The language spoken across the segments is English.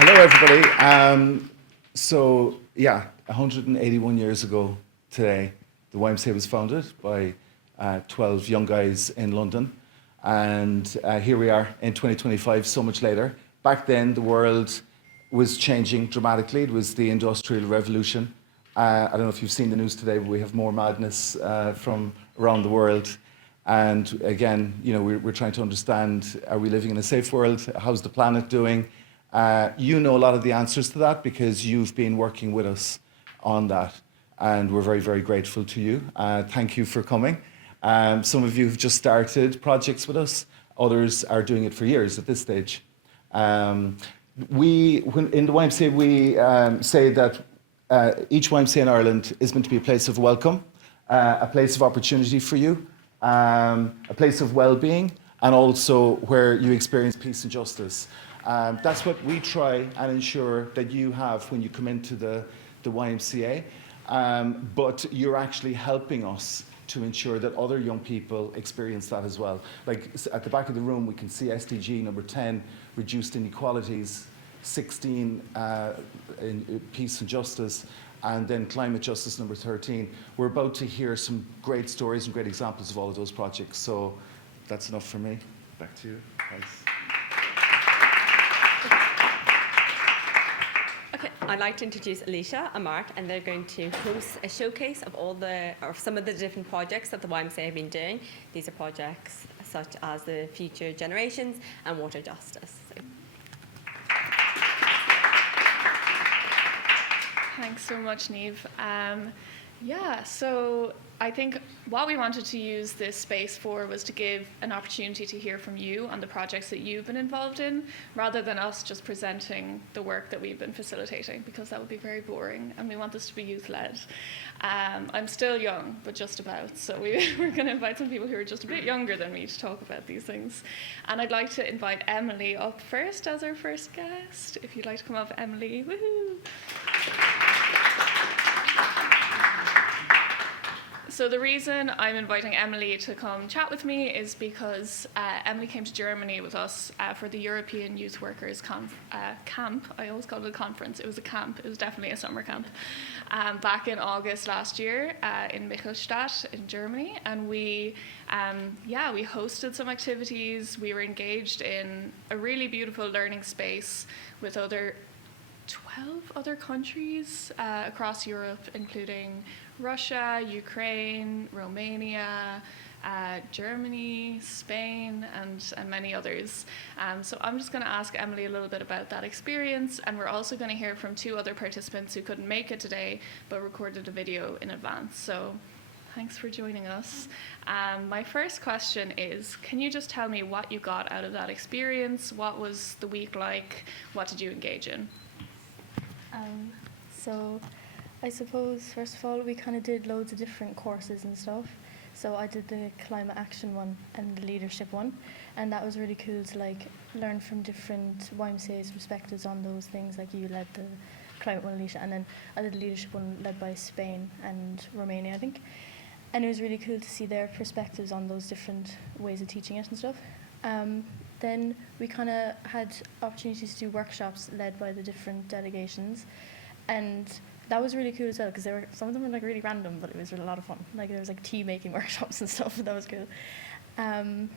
Hello, everybody. So, yeah, 181 years ago today, the YMCA was founded by 12 young guys in London. And here we are in 2025, so much later. Back then, the world was changing dramatically. It was the Industrial Revolution. I don't know if you've seen the news today, but we have more madness from around the world. And again, you know, we're trying to understand, are we living in a safe world? How's the planet doing? You know a lot of the answers to that because you've been working with us on that. And we're very, very grateful to you. Thank you for coming. Some of you have just started projects with us. Others are doing it for years at this stage. In the YMCA, we say that each YMCA in Ireland is meant to be a place of welcome, a place of opportunity for you, a place of well-being, and also where you experience peace and justice. That's what we try and ensure that you have when you come into the YMCA, but you're actually helping us to ensure that other young people experience that as well. Like at the back of the room, we can see SDG number 10, reduced inequalities, 16, in peace and justice, and then climate justice number 13. We're about to hear some great stories and great examples of all of those projects. So that's enough for me. Back to you. Thanks. Okay, I'd like to introduce Alicia and Mark, and they're going to host a showcase of some of the different projects that the YMCA have been doing. These are projects such as the Future Generations and Water Justice. So. Thanks so much, Niamh. So I think what we wanted to use this space for was to give an opportunity to hear from you on the projects that you've been involved in, rather than us just presenting the work that we've been facilitating, because that would be very boring, and we want this to be youth-led. I'm still young, but just about, so we're going to invite some people who are just a bit younger than me to talk about these things. And I'd like to invite Emily up first as our first guest. If you'd like to come up, Emily. Woohoo! So the reason I'm inviting Emily to come chat with me is because Emily came to Germany with us for the European Youth Workers camp. I always called it a conference. It was a camp. It was definitely a summer camp. Back in August last year in Michelstadt in Germany. And we hosted some activities. We were engaged in a really beautiful learning space with 12 other countries across Europe, including Russia, Ukraine, Romania, Germany, Spain, and many others. So I'm just going to ask Emily a little bit about that experience, and we're also going to hear from 2 other participants who couldn't make it today but recorded a video in advance. So thanks for joining us. My first question is, can you just tell me what you got out of that experience? What was the week like? What did you engage in? So I suppose, first of all, we kind of did loads of different courses and stuff. So I did the climate action one and the leadership one, and that was really cool to like learn from different YMCA's perspectives on those things. Like you led the climate one, Alicia, and then I did the leadership one led by Spain and Romania, I think. And it was really cool to see their perspectives on those different ways of teaching it and stuff. Then we kind of had opportunities to do workshops led by the different delegations, and that was really cool as well because some of them were like really random, but it was really a lot of fun. Like there was like tea making workshops and stuff. That was cool. And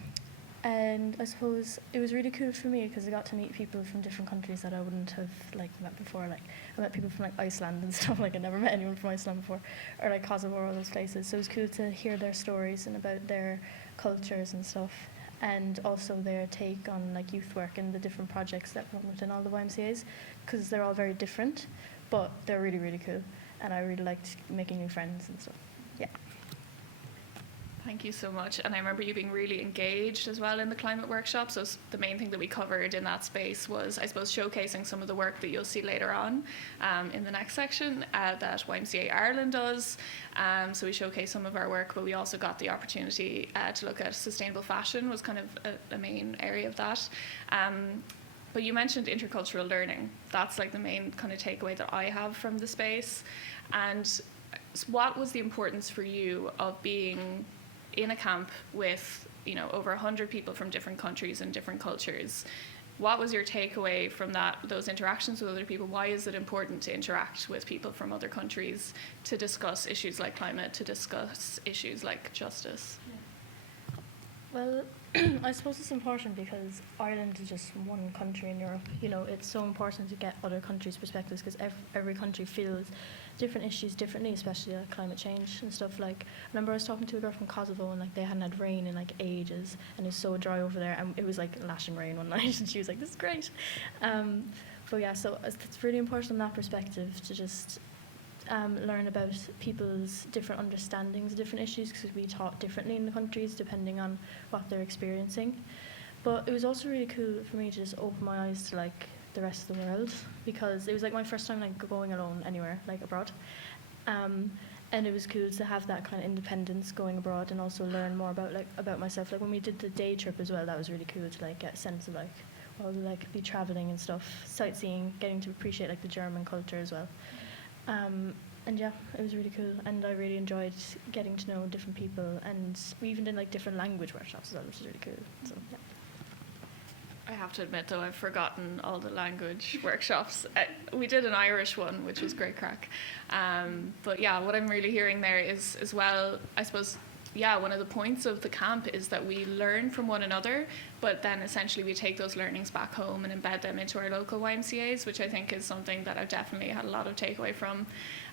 I suppose it was really cool for me because I got to meet people from different countries that I wouldn't have like met before. Like I met people from like Iceland and stuff. Like I never met anyone from Iceland before, or like Kosovo or all those places. So it was cool to hear their stories and about their cultures and stuff, and also their take on like youth work and the different projects that run within all the YMCAs, because they're all very different, but they're really, really cool. And I really liked making new friends and stuff. Yeah. Thank you so much. And I remember you being really engaged as well in the climate workshop. So the main thing that we covered in that space was, I suppose, showcasing some of the work that you'll see later on in the next section that YMCA Ireland does. So we showcased some of our work, but we also got the opportunity to look at sustainable fashion was kind of a main area of that. But you mentioned intercultural learning. That's like the main kind of takeaway that I have from the space. And what was the importance for you of being in a camp with, you know, over 100 people from different countries and different cultures? what was your takeaway from those interactions with other people? Why is it important to interact with people from other countries to discuss issues like climate, to discuss issues like justice? Well, I suppose it's important because Ireland is just one country in Europe. You know, it's so important to get other countries' perspectives because every country feels different issues differently, especially like climate change and stuff. Like, I remember I was talking to a girl from Kosovo and like they hadn't had rain in like ages and it was so dry over there and it was like lashing rain one night and she was like, "This is great." But yeah, so it's really important from that perspective to just learn about people's different understandings of different issues because we talk differently in the countries depending on what they're experiencing. But it was also really cool for me to just open my eyes to like the rest of the world because it was like my first time like going alone anywhere like abroad, and it was cool to have that kind of independence going abroad and also learn more about myself. Like when we did the day trip as well, that was really cool to like get a sense of like well, like be traveling and stuff, sightseeing, getting to appreciate like the German culture as well. And yeah, it was really cool, and I really enjoyed getting to know different people, and we even did like different language workshops as well, which is really cool. So yeah. I have to admit, though, I've forgotten all the language workshops. We did an Irish one, which was great crack. But yeah, what I'm really hearing there is, as well, I suppose, yeah, one of the points of the camp is that we learn from one another, but then essentially we take those learnings back home and embed them into our local YMCAs, which I think is something that I've definitely had a lot of takeaway from.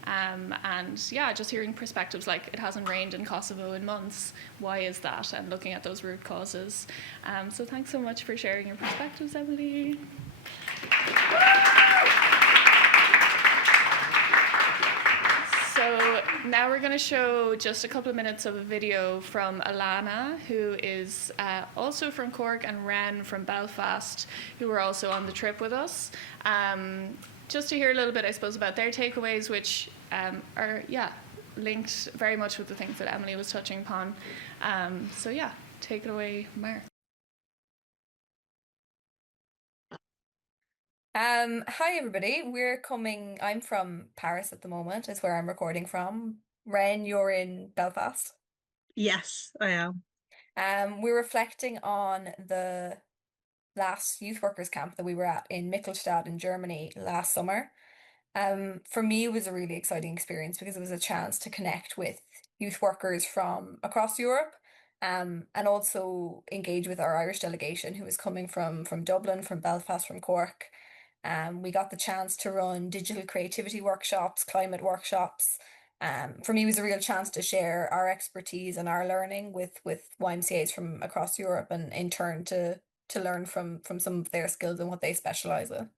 And yeah, just hearing perspectives like it hasn't rained in Kosovo in months. Why is that? And looking at those root causes. So thanks so much for sharing your perspectives, Emily. So now we're going to show just a couple of minutes of a video from Alana, who is also from Cork, and Ren from Belfast, who were also on the trip with us. Just to hear a little bit, I suppose, about their takeaways, which are, yeah, linked very much with the things that Emily was touching upon. So yeah, take it away, Mark. Hi everybody. I'm from Paris at the moment, is where I'm recording from. Ren, you're in Belfast. Yes, I am. We're reflecting on the last youth workers camp that we were at in Michelstadt in Germany last summer. For me, it was a really exciting experience because it was a chance to connect with youth workers from across Europe, and also engage with our Irish delegation who was coming from Dublin, from Belfast, from Cork. We got the chance to run digital creativity workshops, climate workshops. For me, it was a real chance to share our expertise and our learning with YMCAs from across Europe, and in turn to learn from some of their skills and what they specialize in.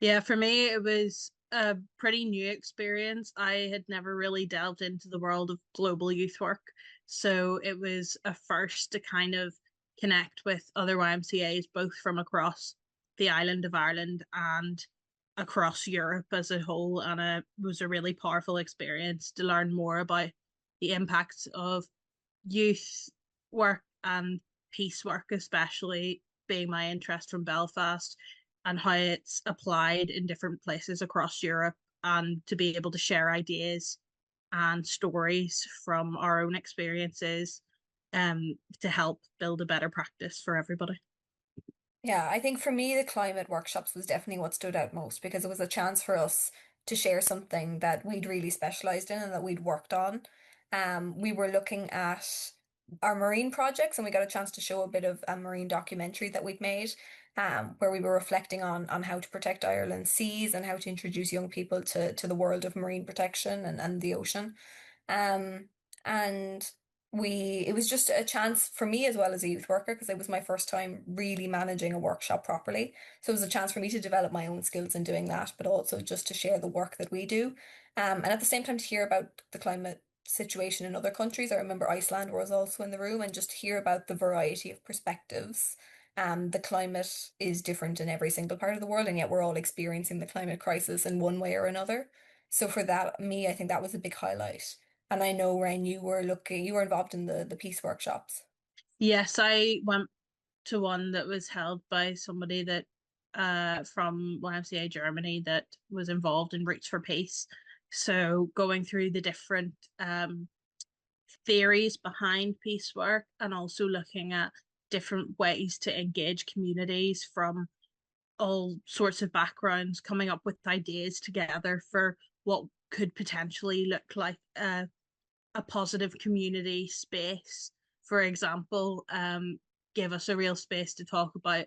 Yeah, for me, it was a pretty new experience. I had never really delved into the world of global youth work. So it was a first to kind of connect with other YMCAs, both from across the island of Ireland and across Europe as a whole. And it was a really powerful experience to learn more about the impacts of youth work and peace work, especially being my interest from Belfast, and how it's applied in different places across Europe, and to be able to share ideas and stories from our own experiences to help build a better practice for everybody. Yeah, I think for me, the climate workshops was definitely what stood out most because it was a chance for us to share something that we'd really specialized in and that we'd worked on. We were looking at our marine projects, and we got a chance to show a bit of a marine documentary that we'd made, where we were reflecting on how to protect Ireland's seas and how to introduce young people to the world of marine protection and the ocean. Um, and it was just a chance for me as well as a youth worker, because it was my first time really managing a workshop properly. So it was a chance for me to develop my own skills in doing that, but also just to share the work that we do. And at the same time to hear about the climate situation in other countries. I remember Iceland was also in the room, and just to hear about the variety of perspectives. The climate is different in every single part of the world, and yet we're all experiencing the climate crisis in one way or another. So for that, I think that was a big highlight. And I know, Ren, you were involved in the peace workshops. Yes, I went to one that was held by somebody that from YMCA Germany that was involved in Roots for Peace. So going through the different theories behind peace work, and also looking at different ways to engage communities from all sorts of backgrounds, coming up with ideas together for what could potentially look like a positive community space. For example, give us a real space to talk about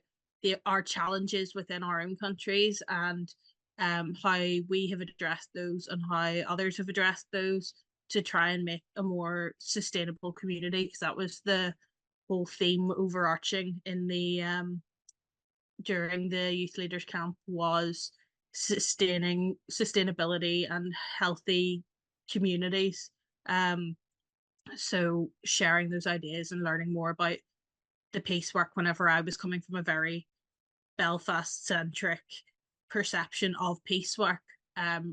our challenges within our own countries, and how we have addressed those and how others have addressed those to try and make a more sustainable community, because that was the whole theme overarching in the during the youth leaders camp, was sustainability and healthy communities. So sharing those ideas and learning more about the piecework, whenever I was coming from a very Belfast centric perception of piecework,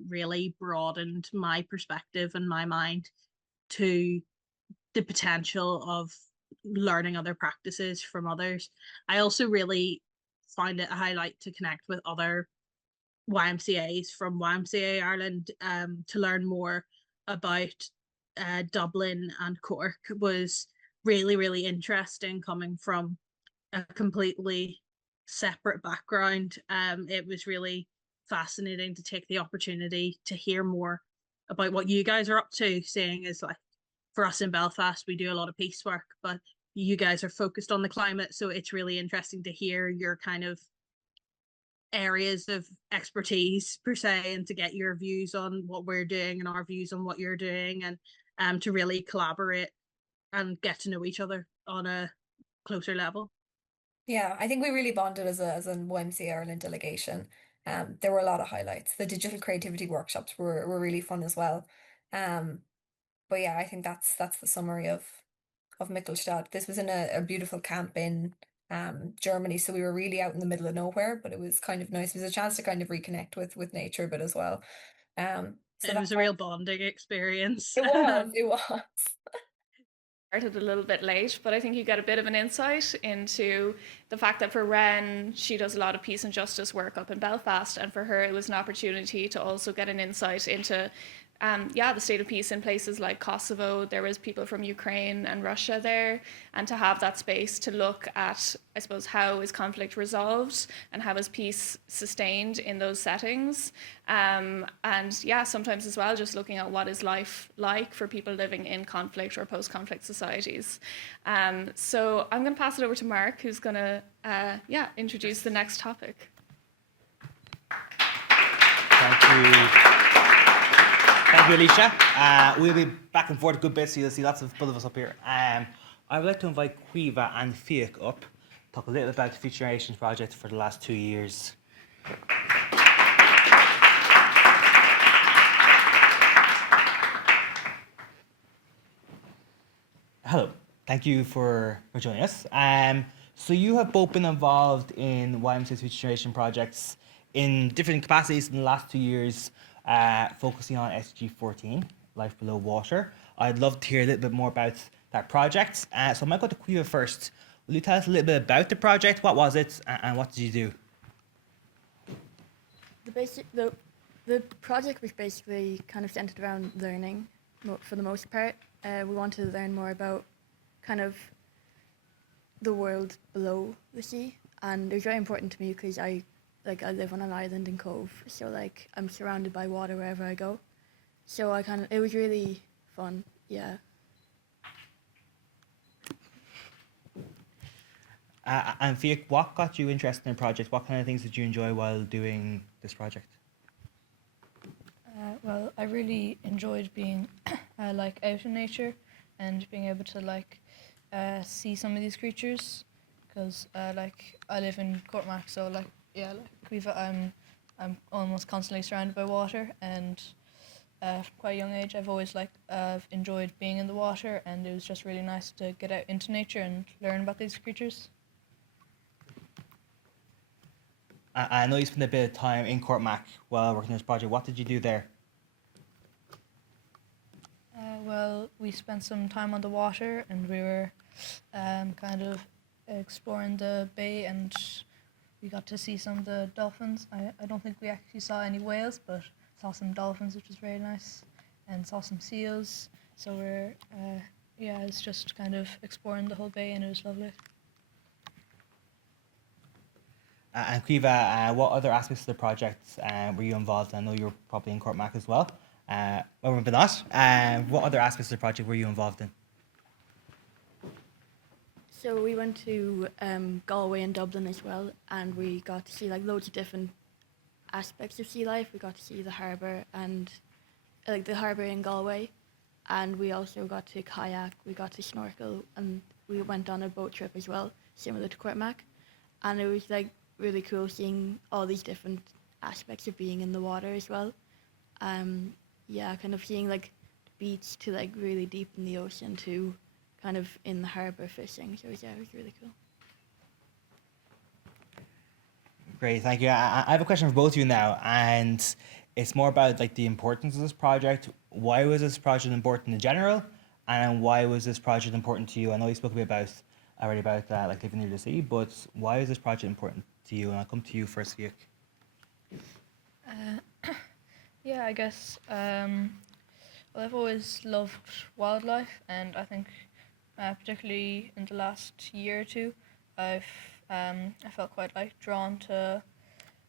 really broadened my perspective and my mind to the potential of learning other practices from others. I also really find it a highlight to connect with other YMCAs from YMCA Ireland, to learn more about Dublin and Cork. Was really, really interesting, coming from a completely separate background. It was really fascinating to take the opportunity to hear more about what you guys are up to, seeing as, like, for us in Belfast, we do a lot of piecework, but you guys are focused on the climate, so it's really interesting to hear your kind of areas of expertise per se, and to get your views on what we're doing and our views on what you're doing, and to really collaborate and get to know each other on a closer level. Yeah, I think we really bonded as a YMCA Ireland delegation. There were a lot of highlights. The digital creativity workshops were really fun as well. Um, but yeah, I think that's the summary of Michelstadt. This was in a beautiful camp in Germany, so we were really out in the middle of nowhere, but it was kind of nice. It was a chance to kind of reconnect with nature a bit as well. So It was that's a why real bonding experience. it was. Started a little bit late, but I think you get a bit of an insight into the fact that for Ren, she does a lot of peace and justice work up in Belfast, and for her it was an opportunity to also get an insight into the state of peace in places like Kosovo. There was people from Ukraine and Russia there, and to have that space to look at, I suppose, how is conflict resolved and how is peace sustained in those settings. And yeah, sometimes as well, just looking at what is life like for people living in conflict or post-conflict societies. So I'm going to pass it over to Mark, who's going to introduce the next topic. Thank you. Thank you, Alicia. We'll be back and forth a good bit, so you'll see lots of both of us up here. I would like to invite Quiva and Fiach up, talk a little about the Future Generations project for the last 2 years. Hello, thank you for joining us. So you have both been involved in YMCA's Future Generation projects in different capacities in the last 2 years, focusing on SDG 14, Life Below Water. I'd love to hear a little bit more about that project. So I might go to Quiva first. Will you tell us a little bit about the project? What was it, and what did you do? The project was basically kind of centered around learning for the most part. We wanted to learn more about kind of the world below the sea, and it was very important to me because I live on an island in Cove, so like I'm surrounded by water wherever I go. So it was really fun, yeah. And Fiach, what got you interested in the project? What kind of things did you enjoy while doing this project? Well, I really enjoyed being out in nature and being able to see some of these creatures, because I live in Cork, so I'm almost constantly surrounded by water, and from quite a young age I've always enjoyed being in the water, and it was just really nice to get out into nature and learn about these creatures. I know you spent a bit of time in Cormac while working on this project. What did you do there? Well, we spent some time on the water, and we were kind of exploring the bay, and we got to see some of the dolphins. I don't think we actually saw any whales, but saw some dolphins, which was very nice, and saw some seals. So it's just kind of exploring the whole bay, and it was lovely. And Caoimhe, what other aspects of the project were you involved in? I know you were probably in Cork Mac as well. Or maybe not. What other aspects of the project were you involved in? So we went to Galway and Dublin as well, and we got to see like loads of different aspects of sea life. We got to see the harbour and like the harbour in Galway, and we also got to kayak, we got to snorkel, and we went on a boat trip as well, similar to Cork Mac, and it was like really cool seeing all these different aspects of being in the water as well. Yeah, kind of seeing like the beach to like really deep in the ocean to kind of in the harbour fishing. So yeah, it was really cool. Great, thank you. I have a question for both of you now, and it's more about like the importance of this project. Why was this project important in general, and why was this project important to you? I know you spoke a bit about already about like living near the sea, but why is this project important to you? And I'll come to you first, Vic. Yeah, I guess. Well, I've always loved wildlife, and I think particularly in the last year or two, I felt quite like drawn to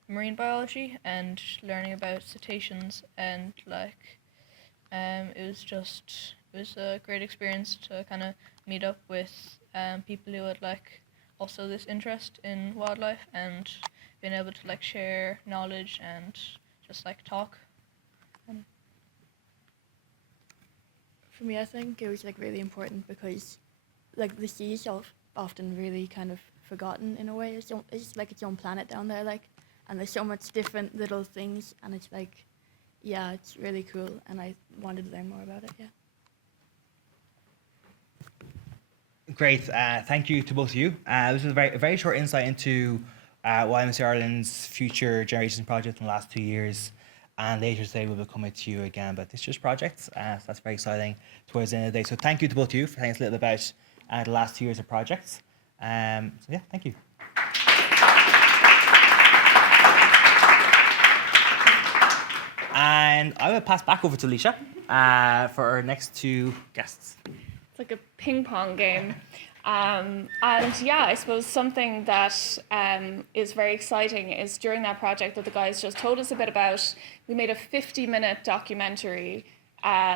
marine biology and learning about cetaceans, and like it was a great experience to kind of meet up with people who had like also this interest in wildlife, and being able to like share knowledge and just like talk. For me, I think it was like really important because like the sea is often really kind of forgotten in a way. It's like its own planet down there, like, and there's so much different little things, and it's like, yeah, it's really cool, and I wanted to learn more about it. Yeah. Great, thank you to both of you. This was a very short insight into YMCA Ireland's Future Generations project in the last 2 years. And later today we'll be coming to you again about this year's project. So that's very exciting towards the end of the day. So thank you to both of you for telling us a little about the last 2 years of projects. So yeah, thank you. And I will pass back over to Alicia for our next two guests. It's like a ping pong game. And yeah, I suppose something that is very exciting is during that project that the guys just told us a bit about, we made a 50-minute documentary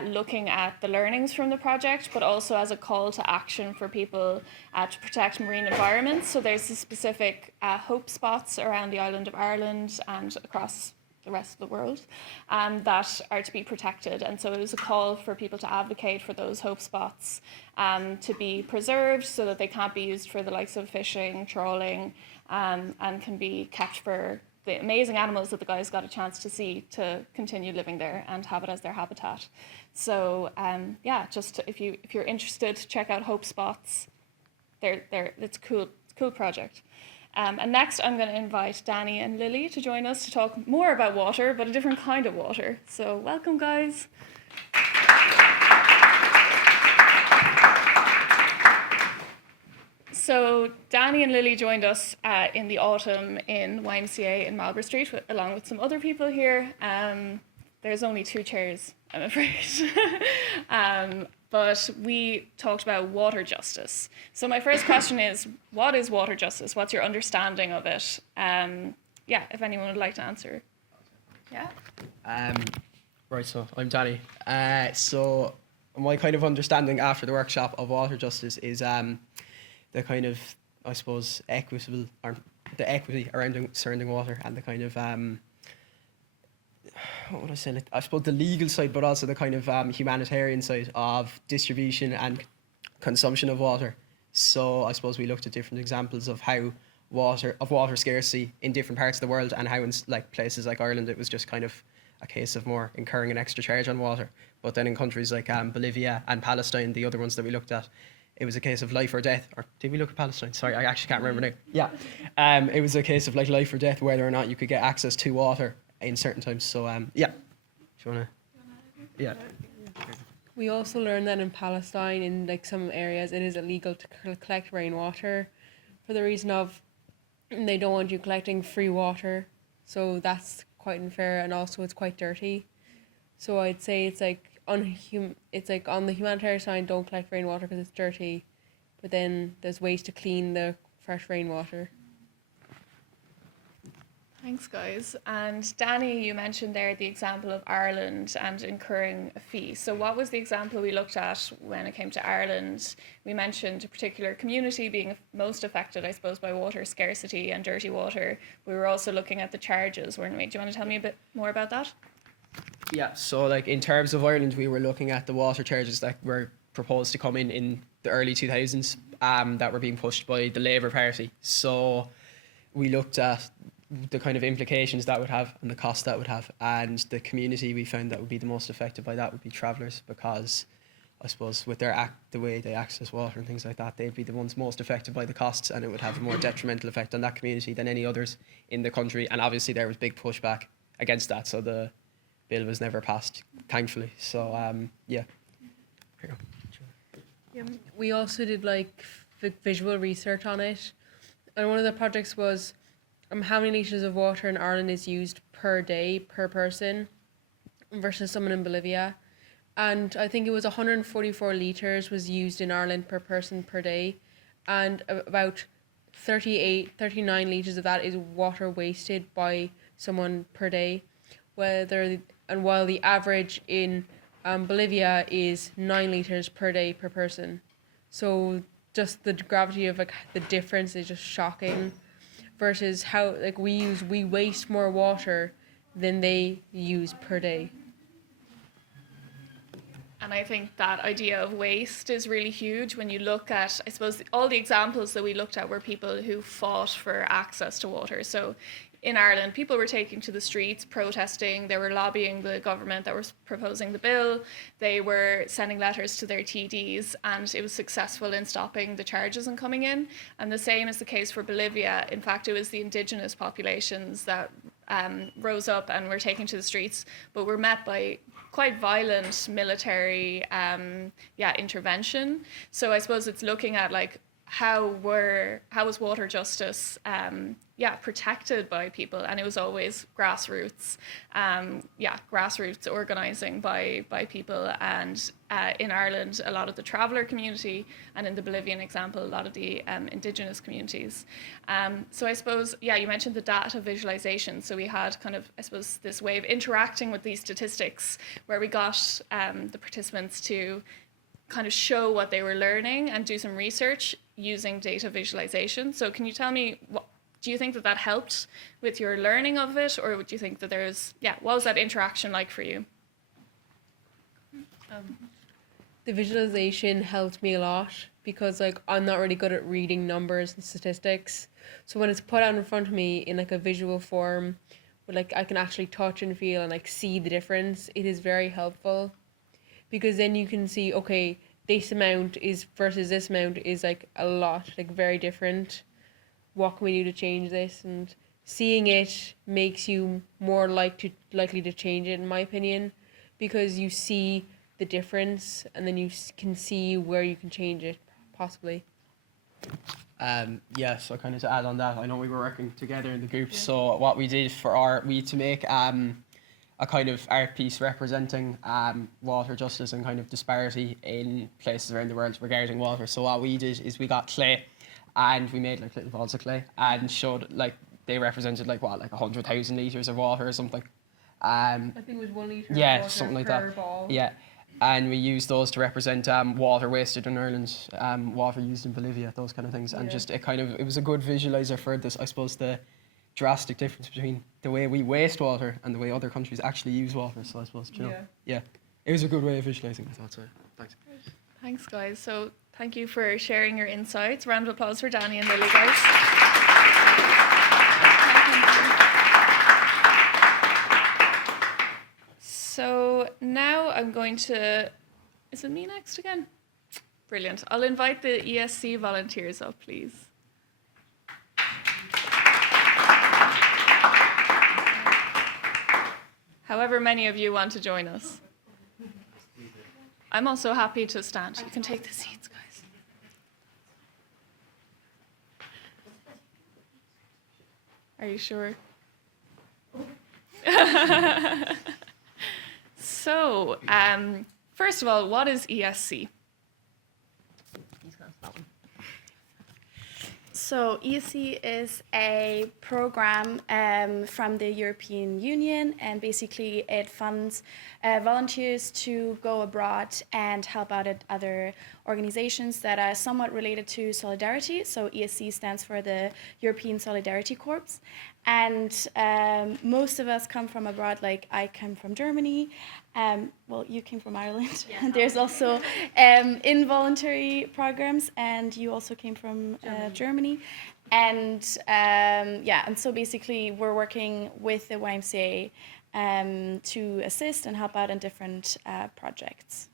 looking at the learnings from the project, but also as a call to action for people to protect marine environments. So there's the specific hope spots around the island of Ireland and across the rest of the world that are to be protected, and so it was a call for people to advocate for those hope spots to be preserved so that they can't be used for the likes of fishing, trawling, and can be kept for the amazing animals that the guys got a chance to see to continue living there and have it as their habitat. So yeah, just if you're interested, check out hope spots. It's a cool project. And next, I'm going to invite Danny and Lily to join us to talk more about water, but a different kind of water. So welcome, guys. So Danny and Lily joined us in the autumn in YMCA in Marlborough Street, along with some other people here. There's only 2 chairs, I'm afraid. But we talked about water justice. So my first question is, what is water justice? What's your understanding of it? Yeah, if anyone would like to answer. Yeah. Right, so I'm Danny. So my kind of understanding after the workshop of water justice is the kind of, I suppose, equitable, or the equity around surrounding water, and the kind of what would I say? I suppose the legal side, but also the kind of humanitarian side of distribution and consumption of water. So I suppose we looked at different examples of how water scarcity in different parts of the world, and how in like places like Ireland it was just kind of a case of more incurring an extra charge on water. But then in countries like Bolivia and Palestine, the other ones that we looked at, it was a case of life or death. Or did we look at Palestine? Sorry, I actually can't remember now. Yeah, it was a case of like life or death, whether or not you could get access to water in certain times. So yeah, do you wanna? Yeah. We also learned that in Palestine, in like some areas, it is illegal to collect rainwater, for the reason of they don't want you collecting free water. So that's quite unfair, and also it's quite dirty. So I'd say it's like on the humanitarian side, don't collect rainwater because it's dirty, but then there's ways to clean the fresh rainwater. Thanks, guys. And Danny, you mentioned there the example of Ireland and incurring a fee. So what was the example we looked at when it came to Ireland? We mentioned a particular community being most affected, I suppose, by water scarcity and dirty water. We were also looking at the charges, weren't we? Do you want to tell me a bit more about that? Yeah, so like in terms of Ireland, we were looking at the water charges that were proposed to come in the early 2000s that were being pushed by the Labour Party. So we looked at the kind of implications that would have and the cost that would have, and the community we found that would be the most affected by that would be travellers, because I suppose with the way they access water and things like that, they'd be the ones most affected by the costs, and it would have a more detrimental effect on that community than any others in the country. And obviously there was big pushback against that, so the bill was never passed, thankfully. So yeah. Here you go. Yeah, we also did like visual research on it, and one of the projects was how many litres of water in Ireland is used per day per person versus someone in Bolivia. And I think it was 144 litres was used in Ireland per person per day, and about 39 litres of that is water wasted by someone per day. While the average in Bolivia is 9 litres per day per person. So just the gravity of like the difference is just shocking, versus how like we waste more water than they use per day. And I think that idea of waste is really huge when you look at, I suppose, all the examples that we looked at were people who fought for access to water. So in Ireland, people were taking to the streets, protesting, they were lobbying the government that was proposing the bill, they were sending letters to their TDs, and it was successful in stopping the charges and coming in. And the same is the case for Bolivia. In fact, it was the indigenous populations that rose up and were taken to the streets, but were met by quite violent military intervention. So I suppose it's looking at like how was water justice protected by people, and it was always grassroots organizing by people. And in Ireland, a lot of the traveller community, and in the Bolivian example, a lot of the indigenous communities. So I suppose, you mentioned the data visualization. So we had kind of, I suppose, this way of interacting with these statistics where we got the participants to kind of show what they were learning and do some research using data visualization. So can you tell me, do you think that helped with your learning of it, or would you think that what was that interaction like for you? The visualization helped me a lot, because like I'm not really good at reading numbers and statistics. So when it's put out in front of me in like a visual form, where like I can actually touch and feel and like see the difference, it is very helpful. Because then you can see, okay, this amount is versus this amount is like a lot, like very different. What can we do to change this? And seeing it makes you more likely to change it, in my opinion, because you see the difference and then you can see where you can change it, possibly. So kind of to add on that, I know we were working together in the group, so what we did to make a kind of art piece representing water justice and kind of disparity in places around the world regarding water. So what we did is we got clay, and we made like little balls of clay and showed like they represented like 100,000 litres of water or something. I think it was 1 litre yeah, of water something like per that. ball. Yeah. And we used those to represent water wasted in Ireland, water used in Bolivia, those kind of things. And just it was a good visualizer for this, I suppose, the drastic difference between the way we waste water and the way other countries actually use water. So I suppose, it was a good way of visualizing, I thought. So thanks. Thanks, guys. So thank you for sharing your insights. Round of applause for Danny and Lily, guys. So now I'm going to, is it me next again? Brilliant. I'll invite the ESC volunteers up, please. However many of you want to join us. I'm also happy to stand. You can take the seats, guys. Are you sure? So, first of all, what is ESC? So ESC is a program from the European Union, and basically it funds volunteers to go abroad and help out at other organizations that are somewhat related to solidarity. So ESC stands for the European Solidarity Corps. And most of us come from abroad, like I come from Germany. Well, you came from Ireland. Yeah. There's also involuntary programs, and you also came from Germany. And and so basically we're working with the YMCA to assist and help out in different projects.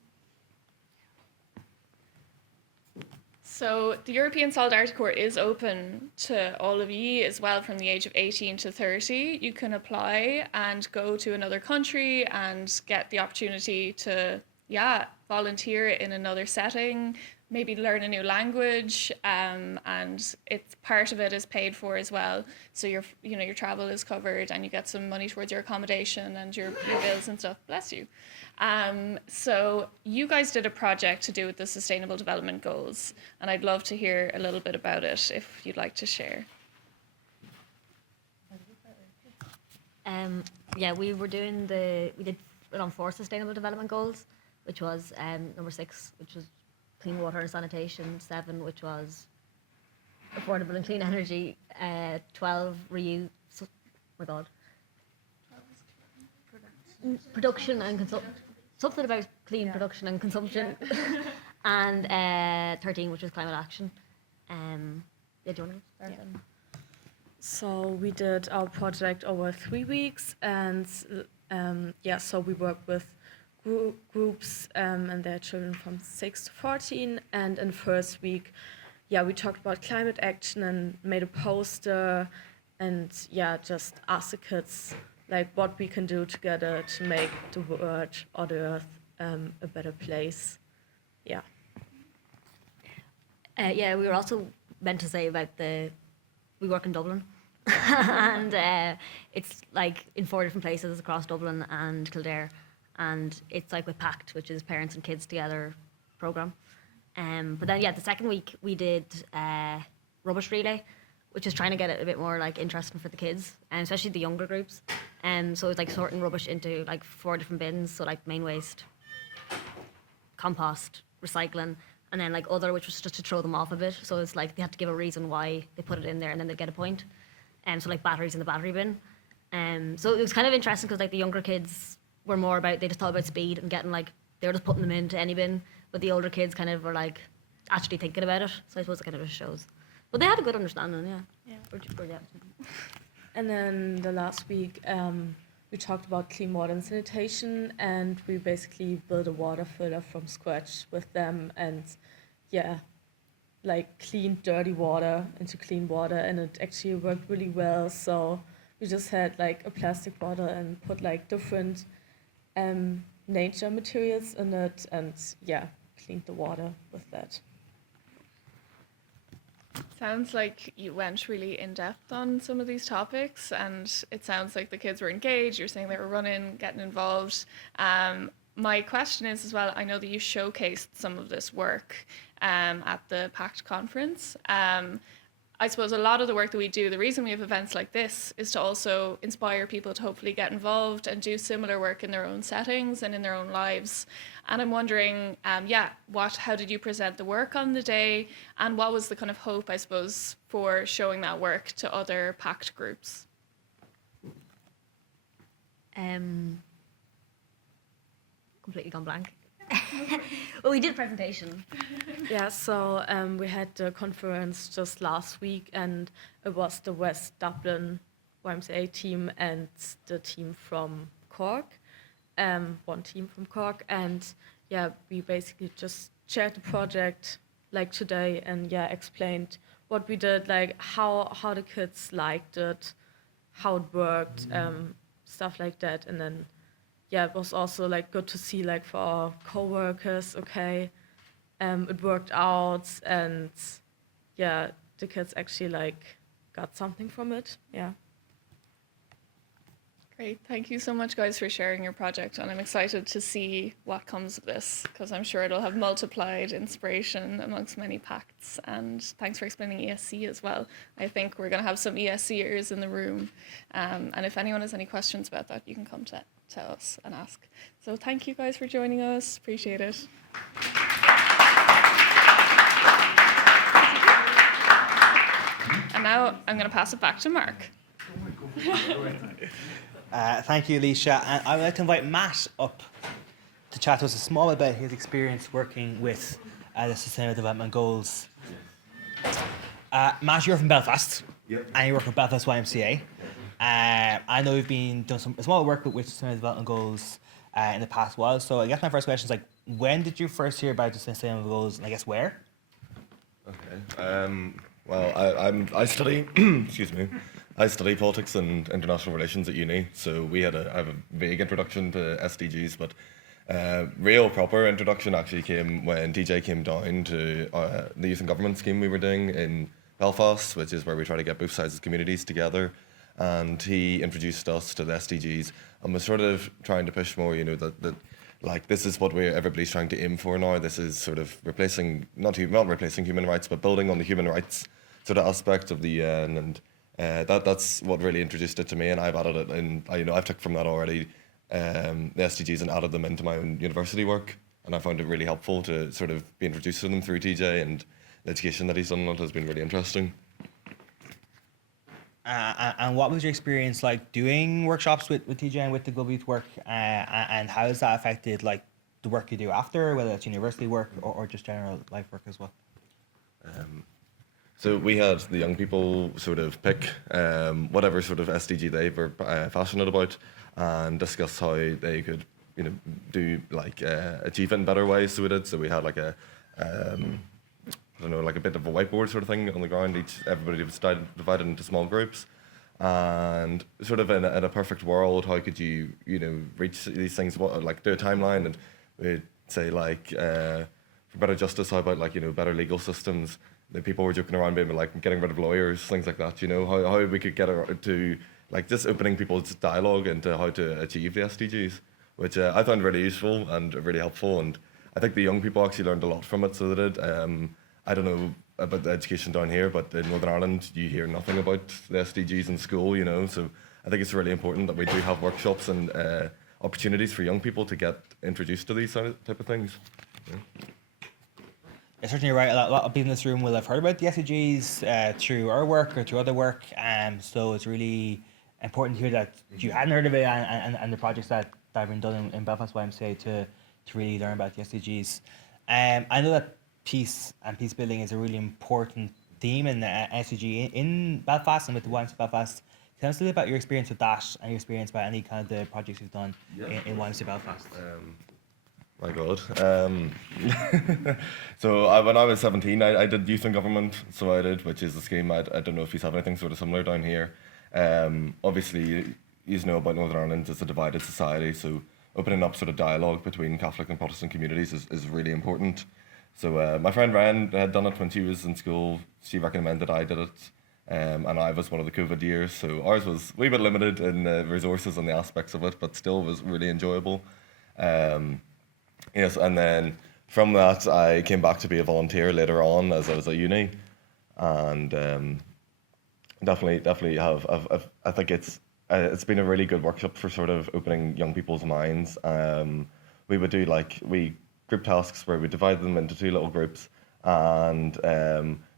So the European Solidarity Corps is open to all of you as well from the age of 18 to 30. You can apply and go to another country and get the opportunity to, volunteer in another setting, maybe learn a new language, and it's part of it is paid for as well. So your travel is covered and you get some money towards your accommodation and your bills and stuff. Bless you. So you guys did a project to do with the Sustainable Development Goals, and I'd love to hear a little bit about it if you'd like to share. We did it on 4 Sustainable Development Goals, which was number 6, which was clean water and sanitation, 7, which was affordable and clean energy, 12, reuse, production and consumption, something about clean production and consumption, and 13, which was climate action. Do you want to start then? So we did our project over 3 weeks, and so we worked with groups and their children from 6 to 14. And in the first week, we talked about climate action and made a poster, and just asked the kids like what we can do together to make the world or the earth a better place. We were also meant to say about we work in Dublin, and it's like in 4 different places across Dublin and Kildare, and it's like with PACT, which is Parents and Kids Together program. But then the second week we did rubbish relay, which is trying to get it a bit more like interesting for the kids, and especially the younger groups. So it's like sorting rubbish into like 4 different bins, so like main waste, compost, recycling, and then like other, which was just to throw them off a bit. So it's like they had to give a reason why they put it in there, and then they'd get a point. So like batteries in the battery bin. So it was kind of interesting because like the younger kids were more about, they just thought about speed and getting like, they were just putting them into any bin, but the older kids kind of were like actually thinking about it. So I suppose it kind of just shows. But they had a good understanding, And then the last week, we talked about clean water and sanitation, and we basically built a water filter from scratch with them, and like cleaned dirty water into clean water, and it actually worked really well. So we just had like a plastic bottle and put like different nature materials in it, and cleaned the water with that. Sounds like you went really in depth on some of these topics, and it sounds like the kids were engaged. You're saying they were running, getting involved. My question is as well, I know that you showcased some of this work at the PACT conference. I suppose a lot of the work that we do, the reason we have events like this is to also inspire people to hopefully get involved and do similar work in their own settings and in their own lives. And I'm wondering, how did you present the work on the day, and what was the kind of hope, I suppose, for showing that work to other PACT groups? Completely gone blank. Well, we did a presentation. So we had the conference just last week, and it was the West Dublin YMCA team and the team from Cork, one team from Cork, and we basically just shared the project like today, and explained what we did, like how the kids liked it, how it worked, stuff like that, and then it was also like good to see like for our co-workers, it worked out, and the kids actually like got something from it. Great. Thank you so much, guys, for sharing your project. And I'm excited to see what comes of this, because I'm sure it'll have multiplied inspiration amongst many pacts. And thanks for explaining ESC as well. I think we're going to have some ESCers in the room. And if anyone has any questions about that, you can come to us and ask. So thank you guys for joining us. Appreciate it. And now I'm going to pass it back to Mark. Thank you, Alicia. And I would like to invite Matt up to chat to us a small bit about his experience working with the Sustainable Development Goals. Matt, you're from Belfast, and you work with Belfast YMCA. I know you've been doing some small work with Sustainable Development Goals in the past while. So I guess my first question is, like, when did you first hear about the Sustainable Goals, and I guess where? Okay. Well, I study, excuse me, I study politics and international relations at uni, so I have a vague introduction to SDGs, but real proper introduction actually came when TJ came down to the youth and government scheme we were doing in Belfast, which is where we try to get both sides of communities together, and he introduced us to the SDGs and was sort of trying to push more, that like this is what everybody's trying to aim for now. This is sort of not replacing human rights, but building on the human rights sort of aspect of the UN, and that's what really introduced it to me, and I've added it in. I've took from that already the SDGs and added them into my own university work, and I found it really helpful to sort of be introduced to them through TJ, and the education that he's done on it has been really interesting. And what was your experience like doing workshops with TJ and with the Global Youth work, and how has that affected like the work you do after, whether it's university work or just general life work as well? So we had the young people sort of pick whatever sort of SDG they were passionate about, and discuss how they could, do like achieve it in better ways. So we did. So we had like a like a bit of a whiteboard sort of thing on the ground. Everybody was divided into small groups, and sort of in a perfect world, how could you reach these things? Like do a timeline, and we'd say like for better justice, how about like better legal systems? The people were joking around maybe like getting rid of lawyers, things like that. How we could get to like just opening people's dialogue into how to achieve the SDGs, which I found really useful and really helpful. And I think the young people actually learned a lot from it. So they did. I don't know about the education down here, but in Northern Ireland, you hear nothing about the SDGs in school. So I think it's really important that we do have workshops and opportunities for young people to get introduced to these type of things. Yeah. You're certainly right. A lot of people in this room will have heard about the SDGs through our work or through other work. So it's really important to hear that you hadn't heard of it and the projects that have been done in Belfast YMCA to really learn about the SDGs. I know that peace and peace building is a really important theme in the SDG in Belfast and with the YMCA Belfast. Tell us a little bit about your experience with that and your experience about any kind of the projects you've done in YMCA Belfast. My God. So when I was 17, I did youth and government, so I did, which is a scheme. I don't know if you have anything sort of similar down here. Obviously, you know about Northern Ireland, it's a divided society, so opening up sort of dialogue between Catholic and Protestant communities is really important. So my friend Ryan had done it when she was in school. She recommended I did it, and I was one of the COVID years, so ours was a wee bit limited in the resources and the aspects of it, but still was really enjoyable. Yes, and then from that I came back to be a volunteer later on as I was at uni, and definitely have I think it's been a really good workshop for sort of opening young people's minds. We would do group tasks where we divide them into two little groups and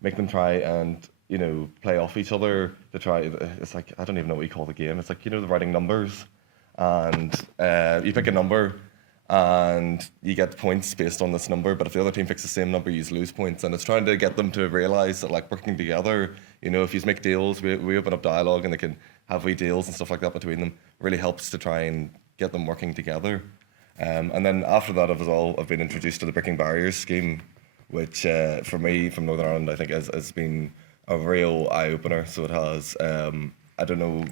make them try and play off each other to try. It's like, I don't even know what you call the game. It's like the writing numbers, and you pick a number and you get points based on this number, but if the other team picks the same number, you lose points. And it's trying to get them to realise that like working together, if you make deals, we open up dialogue and they can have wee deals and stuff like that between them. Really helps to try and get them working together. And then after that as well, I've been introduced to the Breaking Barriers scheme, which for me from Northern Ireland I think has been a real eye opener. So it has. I don't know,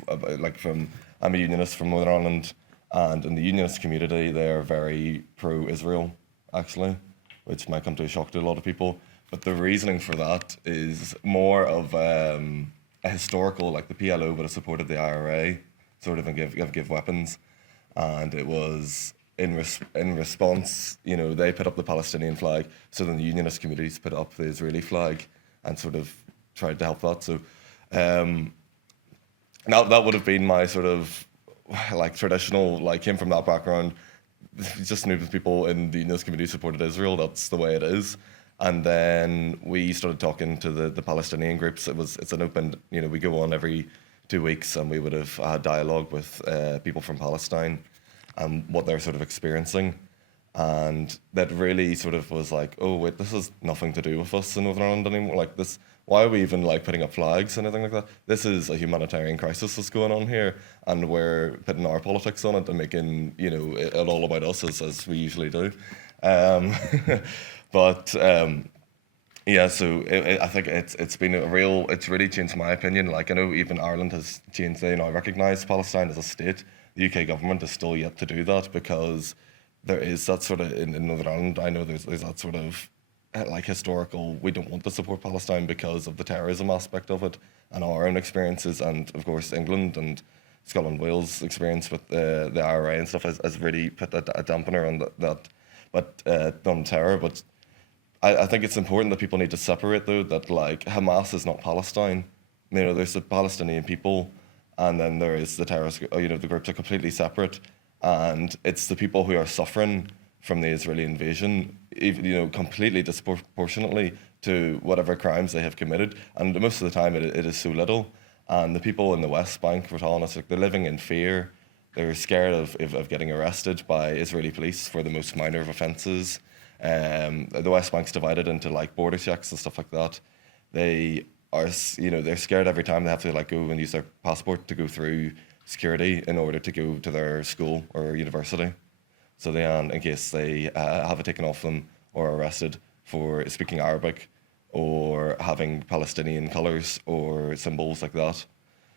I'm a unionist from Northern Ireland. And in the unionist community, they're very pro-Israel, actually, which might come to a shock to a lot of people. But the reasoning for that is more of a historical, like the PLO would have supported the IRA sort of and give weapons. And it was in response, they put up the Palestinian flag, so then the unionist communities put up the Israeli flag and sort of tried to help that. So now that would have been my sort of traditional, came from that background. Just knew that people in the unionist community supported Israel. That's the way it is. And then we started talking to the Palestinian groups. It's an open, we go on every 2 weeks, and we would have had dialogue with people from Palestine and what they're sort of experiencing. And that really sort of was like, oh wait, this has nothing to do with us in Northern Ireland anymore. Why are we even putting up flags and anything like that? This is a humanitarian crisis that's going on here, and we're putting our politics on it and making it all about us as we usually do. But yeah, so I think it's been it's really changed my opinion. I know even Ireland has changed. They now recognise Palestine as a state. The UK government is still yet to do that, because there is that sort of in Northern Ireland. I know there's that sort of historical, we don't want to support Palestine because of the terrorism aspect of it and our own experiences, and of course England and Scotland, Wales experience with the IRA and stuff has really put a dampener on on terror. But I think it's important that people need to separate, though, that Hamas is not Palestine. There's the Palestinian people, and then there is the terrorist. The groups are completely separate, and it's the people who are suffering from the Israeli invasion, completely disproportionately to whatever crimes they have committed. And most of the time it is so little. And the people in the West Bank, for telling us, they're living in fear. They're scared of getting arrested by Israeli police for the most minor of offences. The West Bank's divided into border checks and stuff like that. They are, they're scared every time they have to go and use their passport to go through security in order to go to their school or university. So they in case they have it taken off them or arrested for speaking Arabic or having Palestinian colours or symbols like that.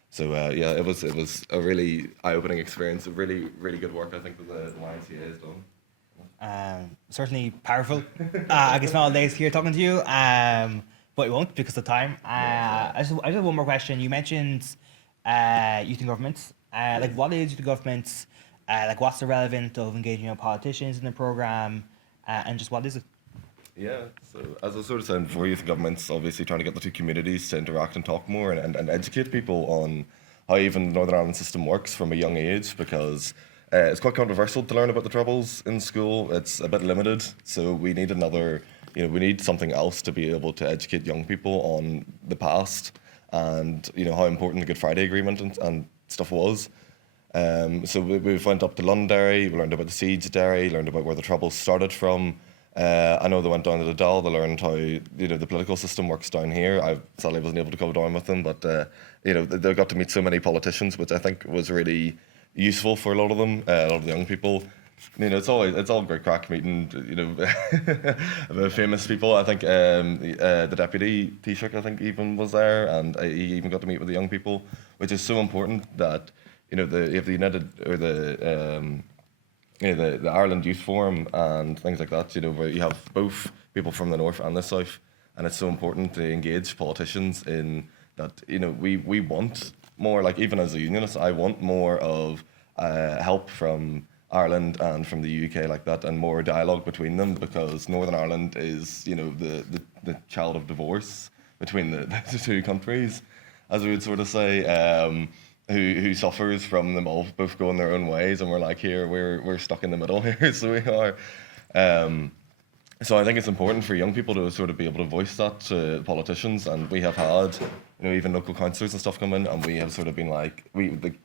So yeah, it was a really eye-opening experience. A really, really good work, I think, that the YMCA has done. Certainly powerful. I can spend all days here talking to you, but we won't because of time. I just have one more question. You mentioned youth and governments. What is youth and governments? What's the relevance of engaging politicians in the programme, and just what is it? Yeah, so as I was sort of saying before, youth and governments obviously trying to get the two communities to interact and talk more and educate people on how even the Northern Ireland system works from a young age, because it's quite controversial to learn about the Troubles in school. It's a bit limited, so we need we need something else to be able to educate young people on the past and how important the Good Friday Agreement and stuff was. So we went up to Londonderry, we learned about the Siege of Derry, learned about where the Troubles started from. I know they went down to the Dáil, they learned how the political system works down here. I sadly wasn't able to go down with them, but they got to meet so many politicians, which I think was really useful for a lot of them, a lot of the young people. It's all great crack meeting the famous people. I think the deputy Taoiseach, I think, even was there, and he even got to meet with the young people, which is so important that you have the United or the Ireland Youth Forum and things like that. Where you have both people from the north and the south, and it's so important to engage politicians in that. We want more. Even as a unionist, I want more of help from Ireland and from the UK like that, and more dialogue between them, because Northern Ireland is the child of divorce between the two countries, as we would sort of say. Who suffers from them all both going their own ways, and we're stuck in the middle here, so we are. So I think it's important for young people to sort of be able to voice that to politicians, and we have had even local councillors and stuff come in, and we have sort of been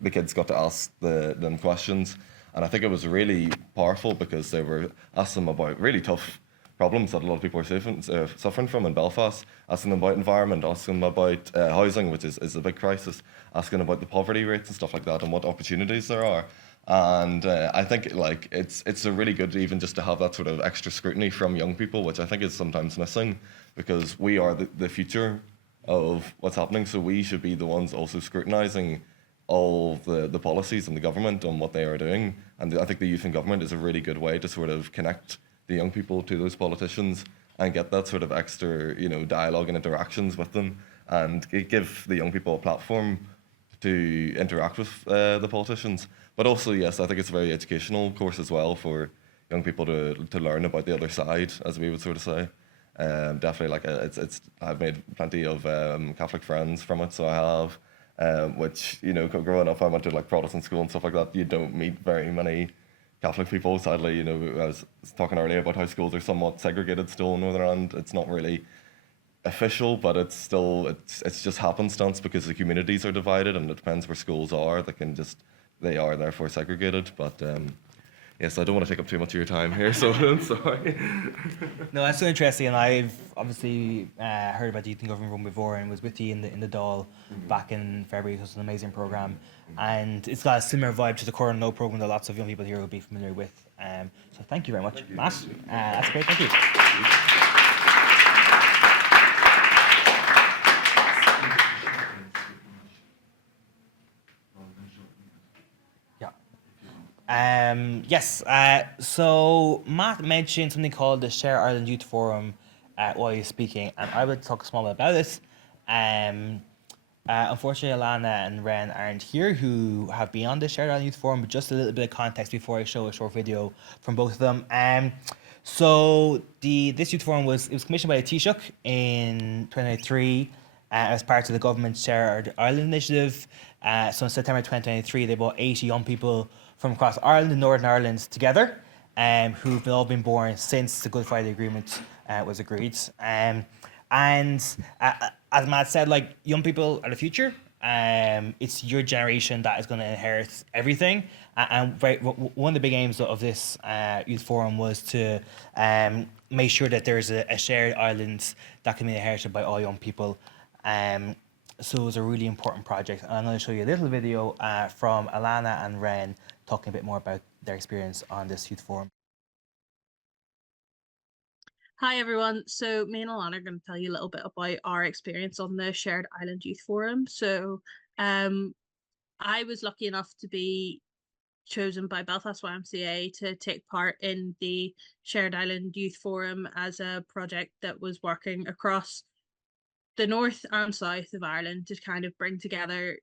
the kids got to ask them questions, and I think it was really powerful because they were asking them about really tough problems that a lot of people are suffering from in Belfast, asking them about environment, asking them about housing, which is a big crisis, asking about the poverty rates and stuff like that, and what opportunities there are. And I think it's a really good even just to have that sort of extra scrutiny from young people, which I think is sometimes missing, because we are the future of what's happening, so we should be the ones also scrutinising all the policies and the government on what they are doing. And I think the youth in government is a really good way to sort of connect the young people to those politicians and get that sort of extra, dialogue and interactions with them, and give the young people a platform to interact with the politicians. But also, yes, I think it's a very educational course as well for young people to learn about the other side, as we would sort of say. Definitely, like it's I've made plenty of Catholic friends from it, so I have. Which, you know, growing up, I went to like Protestant school and stuff like that. You don't meet very many Catholic people, sadly. You know, I was talking earlier about how schools are somewhat segregated still in Northern Ireland. It's not really official, but it's still it's just happenstance because the communities are divided, and it depends where schools are. They are therefore segregated. But yes, I don't want to take up too much of your time here, so I'm sorry. No, that's so interesting, and I've obviously heard about the Youth in Government Room before, and was with you in the Dáil back in February. It was an amazing program, and it's got a similar vibe to the Current No program that lots of young people here will be familiar with. So thank you very much, Matt. That's great. Thank you. Yes, so Matt mentioned something called the Share Ireland Youth Forum while he was speaking, and I will talk a small bit about it. Unfortunately, Alana and Ren aren't here, who have been on the Share Ireland Youth Forum, but just a little bit of context before I show a short video from both of them. So this youth forum was commissioned by the Taoiseach in 2023 as part of the government's Share Ireland initiative. So in September 2023, they brought 80 young people from across Ireland and Northern Ireland together, who've all been born since the Good Friday Agreement was agreed. And as Matt said, like, young people are the future. It's your generation that is going to inherit everything. And one of the big aims of this youth forum was to make sure that there's a shared island that can be inherited by all young people. So it was a really important project. And I'm going to show you a little video from Alana and Ren talking a bit more about their experience on this youth forum. Hi everyone. So me and Alana are going to tell you a little bit about our experience on the Shared Island Youth Forum. So I was lucky enough to be chosen by Belfast YMCA to take part in the Shared Island Youth Forum as a project that was working across the north and south of Ireland to kind of bring together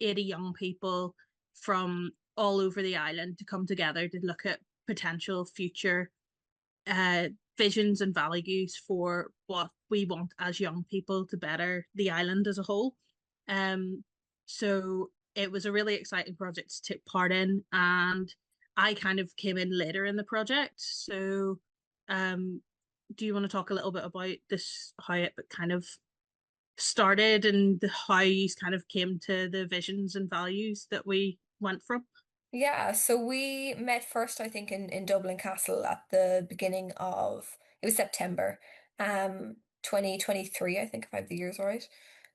80 young people from all over the island to come together to look at potential future visions and values for what we want as young people to better the island as a whole. So it was a really exciting project to take part in, and I kind of came in later in the project. So do you want to talk a little bit about this, how it kind of started and how you kind of came to the visions and values that we went from? Yeah, so we met first, I think, in Dublin Castle at the beginning of, it was September, 2023, I think, if I have the years right.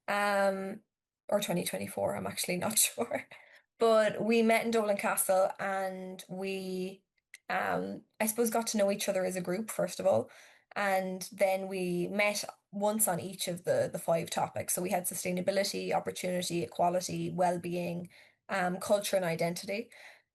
Or 2024, I'm actually not sure. But we met in Dublin Castle, and we, I suppose, got to know each other as a group, first of all. And then we met once on each of the five topics. So we had sustainability, opportunity, equality, well-being, culture and identity.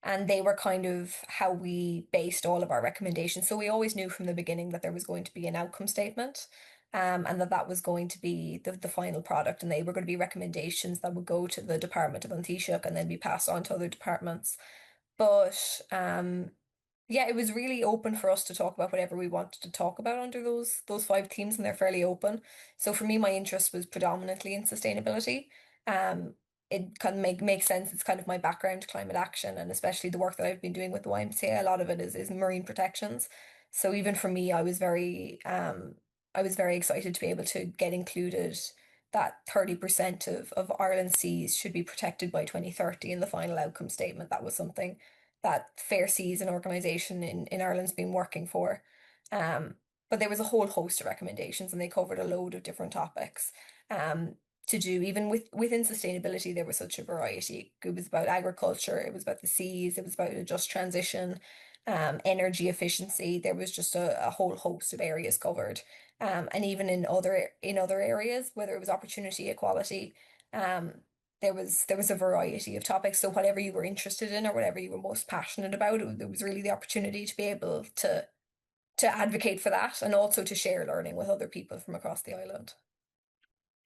And they were kind of how we based all of our recommendations. So we always knew from the beginning that there was going to be an outcome statement, and that was going to be the final product. And they were going to be recommendations that would go to the Department of An Taoiseach and then be passed on to other departments. But yeah, it was really open for us to talk about whatever we wanted to talk about under those five themes, and they're fairly open. So for me, my interest was predominantly in sustainability. Um, it kind of makes sense. It's kind of my background, climate action, and especially the work that I've been doing with the YMCA. A lot of it is marine protections. So even for me, I was very excited to be able to get included that 30% of Ireland's seas should be protected by 2030 in the final outcome statement. That was something that Fair Seas, an organisation in Ireland's been working for. But there was a whole host of recommendations, and they covered a load of different topics. To do even within sustainability, there was such a variety. It was about agriculture, it was about the seas, it was about a just transition, energy efficiency. There was just a whole host of areas covered. And even in other areas, whether it was opportunity, equality, there was a variety of topics. So whatever you were interested in or whatever you were most passionate about, it was really the opportunity to be able to advocate for that, and also to share learning with other people from across the island.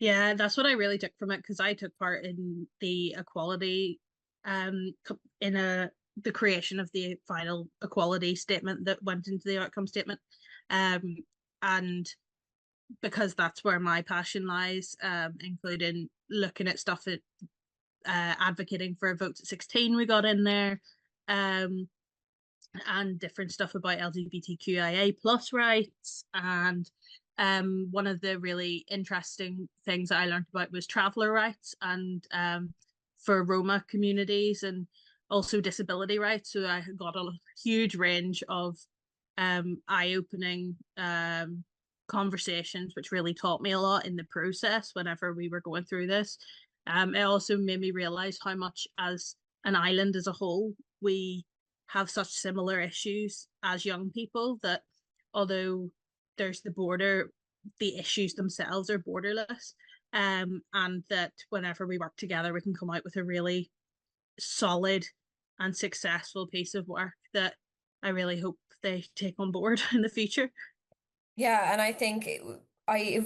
Yeah, that's what I really took from it, because I took part in the equality, in the creation of the final equality statement that went into the outcome statement, um, and because that's where my passion lies, including looking at stuff at advocating for votes at 16, we got in there, um, and different stuff about LGBTQIA plus rights. And one of the really interesting things that I learned about was traveller rights, and for Roma communities, and also disability rights. So I got a huge range of eye-opening conversations, which really taught me a lot in the process whenever we were going through this. It also made me realise how much, as an island as a whole, we have such similar issues as young people, that although there's the border, the issues themselves are borderless, and that whenever we work together, we can come out with a really solid and successful piece of work that I really hope they take on board in the future. Yeah, and I think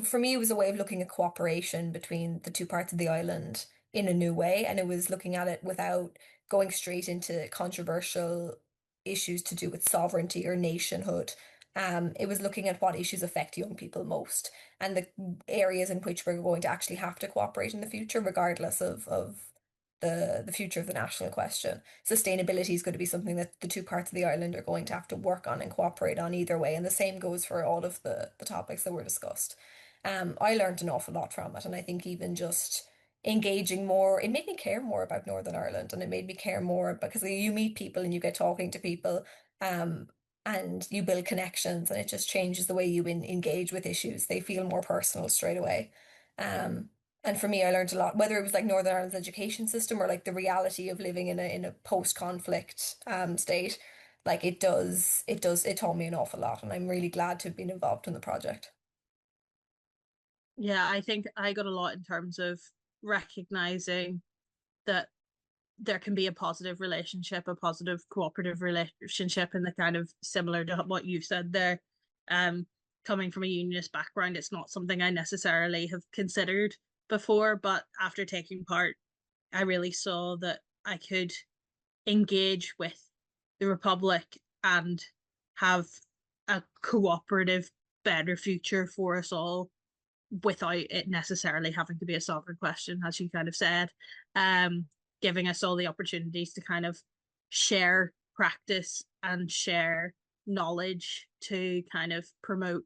for me, it was a way of looking at cooperation between the two parts of the island in a new way, and it was looking at it without going straight into controversial issues to do with sovereignty or nationhood. It was looking at what issues affect young people most, and the areas in which we're going to actually have to cooperate in the future, regardless of the future of the national question. Sustainability is going to be something that the two parts of the island are going to have to work on and cooperate on either way. And the same goes for all of the topics that were discussed. I learned an awful lot from it. And I think even just engaging more, it made me care more about Northern Ireland, and it made me care more because you meet people and you get talking to people, um, and you build connections, and it just changes the way you engage with issues. They feel more personal straight away. Um, and for me, I learned a lot, whether it was like Northern Ireland's education system or like the reality of living in a post-conflict state. Like it taught me an awful lot, and I'm really glad to have been involved in the project. Yeah, I think I got a lot in terms of recognizing that there can be a positive relationship, a positive cooperative relationship, and the kind of similar to what you said there. Um, Coming from a unionist background, it's not something I necessarily have considered before, but after taking part, I really saw that I could engage with the Republic and have a cooperative, better future for us all without it necessarily having to be a sovereign question, as you kind of said, giving us all the opportunities to kind of share practice and share knowledge to kind of promote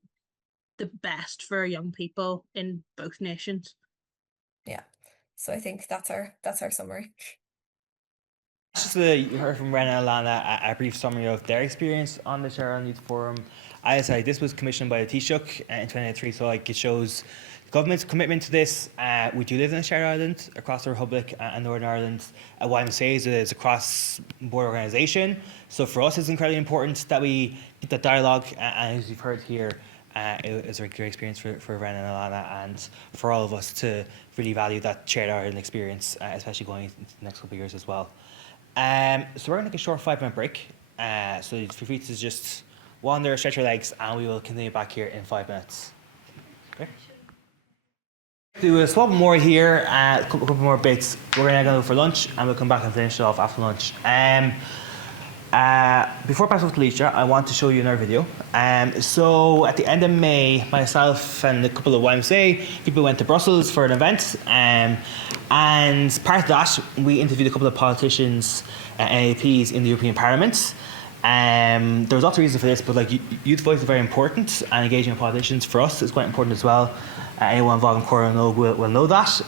the best for young people in both nations. Yeah. So I think that's our summary. Just you heard from Ren and Alana a brief summary of their experience on the Share Ireland Youth Forum. As I said, this was commissioned by the Taoiseach in 2023, so like it shows the government's commitment to this. We do live in a Share Ireland across the Republic and Northern Ireland. YMCA is a cross-border organisation, so for us it's incredibly important that we get that dialogue, and as you've heard here, it was a great experience for Ren and Alana, and for all of us to really value that shared Ireland experience, especially going into the next couple of years as well. So we're going to take a short 5-minute break. So feel free to just wander, stretch your legs, and we will continue back here in 5 minutes. Okay. Do a swap more here, a couple more bits. We're going to go for lunch, and we'll come back and finish it off after lunch. Before I pass over to Alicia, I want to show you another video. So at the end of May, myself and a couple of YMCA people went to Brussels for an event, and part of that, we interviewed a couple of politicians and MEPs in the European Parliament. There was lots of reasons for this, but like youth voice is very important, and engaging with politicians for us is quite important as well. Anyone involved in Cork will know that.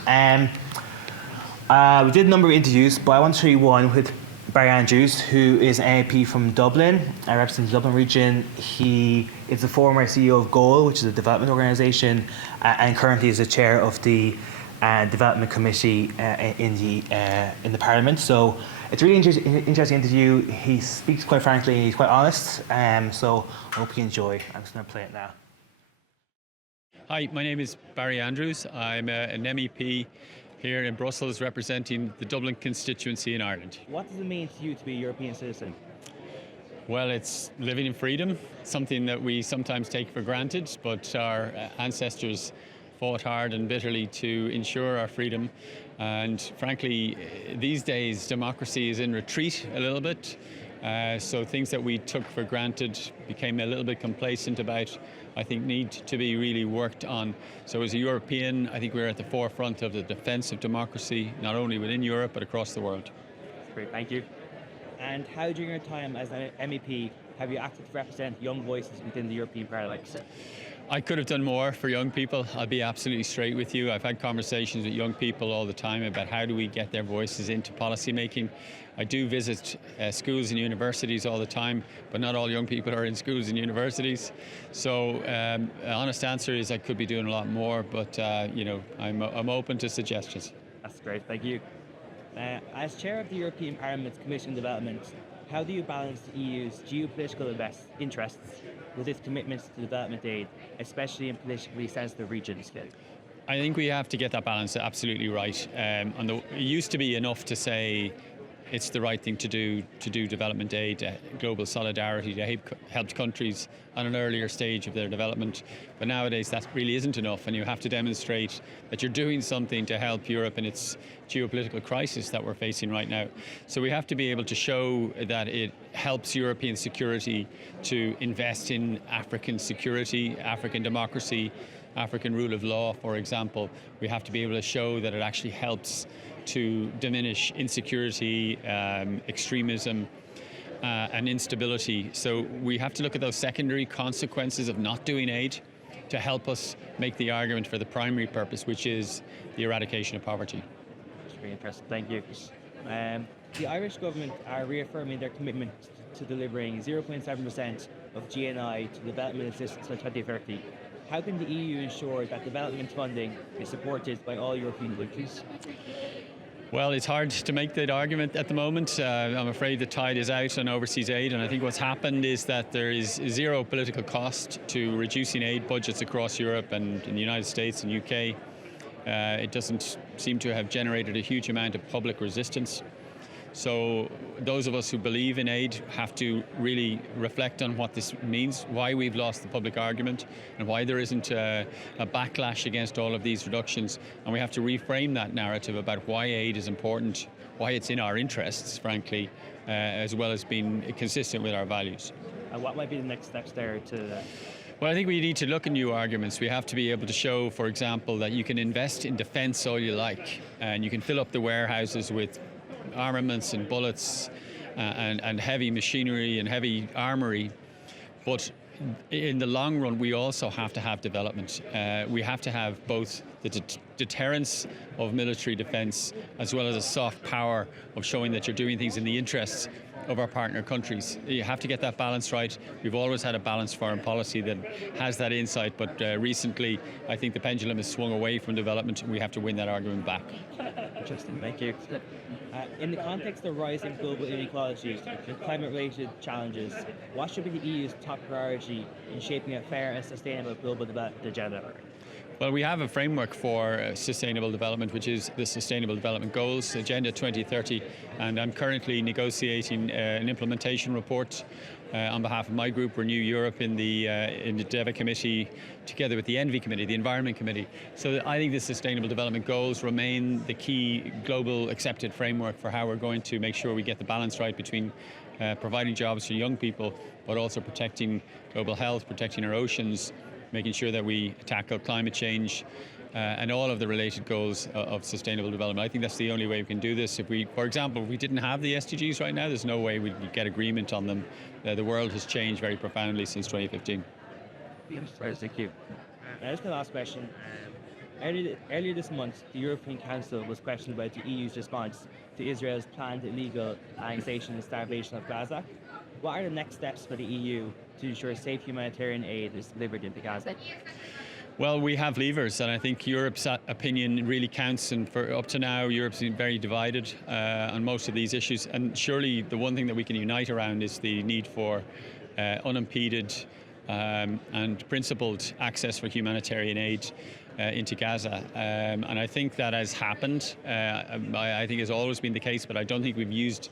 We did a number of interviews, but I want to show you one with Barry Andrews, who is an MEP from Dublin, representing the Dublin region. He is the former CEO of GOAL, which is a development organisation, and currently is the chair of the Development Committee in the Parliament. So it's a really interesting interview. He speaks quite frankly, and he's quite honest. So I hope you enjoy. I'm just going to play it now. Hi, my name is Barry Andrews. I'm an MEP here in Brussels representing the Dublin constituency in Ireland. What does it mean to you to be a European citizen? Well, it's living in freedom, something that we sometimes take for granted, but our ancestors fought hard and bitterly to ensure our freedom. And frankly, these days, democracy is in retreat a little bit. So things that we took for granted became a little bit complacent about, I think, need to be really worked on. So as a European, I think we're at the forefront of the defence of democracy, not only within Europe, but across the world. Great, thank you. And how, during your time as an MEP, have you acted to represent young voices within the European Parliament? I could have done more for young people. I'll be absolutely straight with you. I've had conversations with young people all the time about how do we get their voices into policy making. I do visit schools and universities all the time, but not all young people are in schools and universities. So honest answer is I could be doing a lot more, but I'm open to suggestions. That's great, thank you. As chair of the European Parliament's Commission on Development, how do you balance the EU's geopolitical interests with its commitments to development aid, especially in politically sensitive regions? I think we have to get that balance absolutely right. It used to be enough to say it's the right thing to do development aid, global solidarity to help countries on an earlier stage of their development. But nowadays that really isn't enough, and you have to demonstrate that you're doing something to help Europe in its geopolitical crisis that we're facing right now. So we have to be able to show that it helps European security to invest in African security, African democracy, African rule of law, for example. We have to be able to show that it actually helps to diminish insecurity, extremism, and instability. So we have to look at those secondary consequences of not doing aid to help us make the argument for the primary purpose, which is the eradication of poverty. That's very interesting, thank you. The Irish government are reaffirming their commitment to delivering 0.7% of GNI to development assistance by 2030. How can the EU ensure that development funding is supported by all European countries? Well, it's hard to make that argument at the moment. I'm afraid the tide is out on overseas aid, and I think what's happened is that there is zero political cost to reducing aid budgets across Europe and in the United States and UK. It doesn't seem to have generated a huge amount of public resistance. So those of us who believe in aid have to really reflect on what this means, why we've lost the public argument, and why there isn't a backlash against all of these reductions. And we have to reframe that narrative about why aid is important, why it's in our interests, frankly, as well as being consistent with our values. And what might be the next steps there to... Well, I think we need to look at new arguments. We have to be able to show, for example, that you can invest in defence all you like, and you can fill up the warehouses with armaments and bullets and heavy machinery and heavy armory, but in the long run we also have to have development. We have to have both the deterrence of military defence as well as a soft power of showing that you're doing things in the interests of our partner countries. You have to get that balance right. We've always had a balanced foreign policy that has that insight, but recently I think the pendulum has swung away from development, and we have to win that argument back. Interesting, thank you. In the context of rising global inequalities and climate-related challenges, what should be the EU's top priority in shaping a fair and sustainable global development agenda? Well, we have a framework for sustainable development, which is the Sustainable Development Goals, Agenda 2030, and I'm currently negotiating an implementation report on behalf of my group, Renew Europe, in the DEVA committee, together with the ENVI committee, the Environment Committee. So I think the Sustainable Development Goals remain the key global accepted framework for how we're going to make sure we get the balance right between providing jobs for young people, but also protecting global health, protecting our oceans, making sure that we tackle climate change and all of the related goals of sustainable development. I think that's the only way we can do this. If we, for example, if we didn't have the SDGs right now, there's no way we'd get agreement on them. The world has changed very profoundly since 2015. Right, thank you. That's my last question. Earlier this month, the European Council was questioned about the EU's response to Israel's planned illegal annexation and starvation of Gaza. What are the next steps for the EU to ensure safe humanitarian aid is delivered into Gaza? Well, we have levers, and I think Europe's opinion really counts. And for up to now, Europe's been very divided on most of these issues. And surely the one thing that we can unite around is the need for unimpeded and principled access for humanitarian aid into Gaza. And I think that has happened. I think has always been the case, but I don't think we've used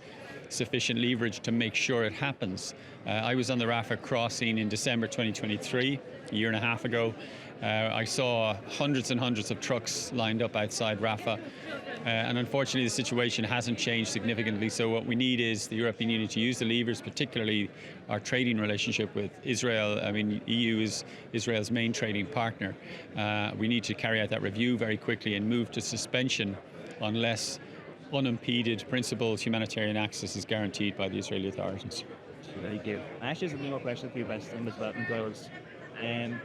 sufficient leverage to make sure it happens. I was on the Rafah crossing in December 2023, a year and a half ago. I saw hundreds and hundreds of trucks lined up outside Rafah. And unfortunately, the situation hasn't changed significantly. So what we need is the European Union to use the levers, particularly our trading relationship with Israel. I mean, EU is Israel's main trading partner. We need to carry out that review very quickly and move to suspension unless unimpeded principled humanitarian access is guaranteed by the Israeli authorities. Thank you. I actually have one more question for you about sustainable development goals.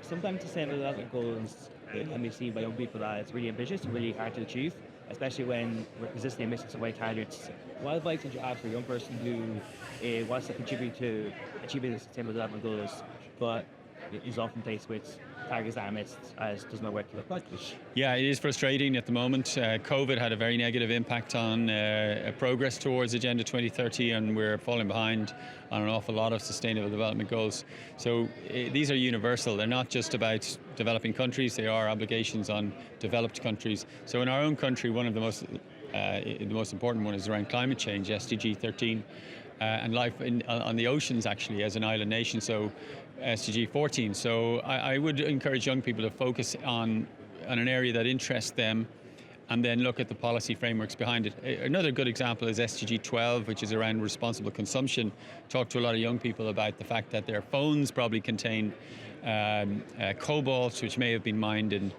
Sometimes sustainable development goals can be seen by young people as it's really ambitious and really hard to achieve, especially when we're resisting emissions away targets. What advice would you have for a young person who wants to contribute to achieving the sustainable development goals, but is often faced with targets that are missed as does not work to accomplish? Yeah, it is frustrating at the moment. COVID had a very negative impact on progress towards Agenda 2030, and we're falling behind on an awful lot of sustainable development goals. So these are universal. They're not just about developing countries, they are obligations on developed countries. So in our own country, one of the most important one is around climate change, SDG 13, and life on the oceans actually as an island nation. So SDG 14. So I would encourage young people to focus on an area that interests them and then look at the policy frameworks behind it. Another good example is SDG 12, which is around responsible consumption. Talk to a lot of young people about the fact that their phones probably contain cobalt, which may have been mined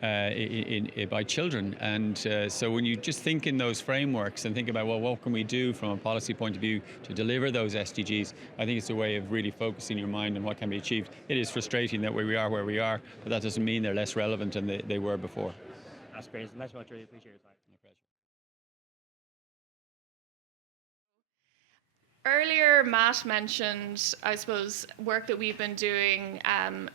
by children. And so when you just think in those frameworks and think about, well, what can we do from a policy point of view to deliver those SDGs, I think it's a way of really focusing your mind on what can be achieved. It is frustrating that we are where we are, but that doesn't mean they're less relevant than they were before. That's great. Thanks so much. Really appreciate your time. Earlier, Matt mentioned, I suppose, work that we've been doing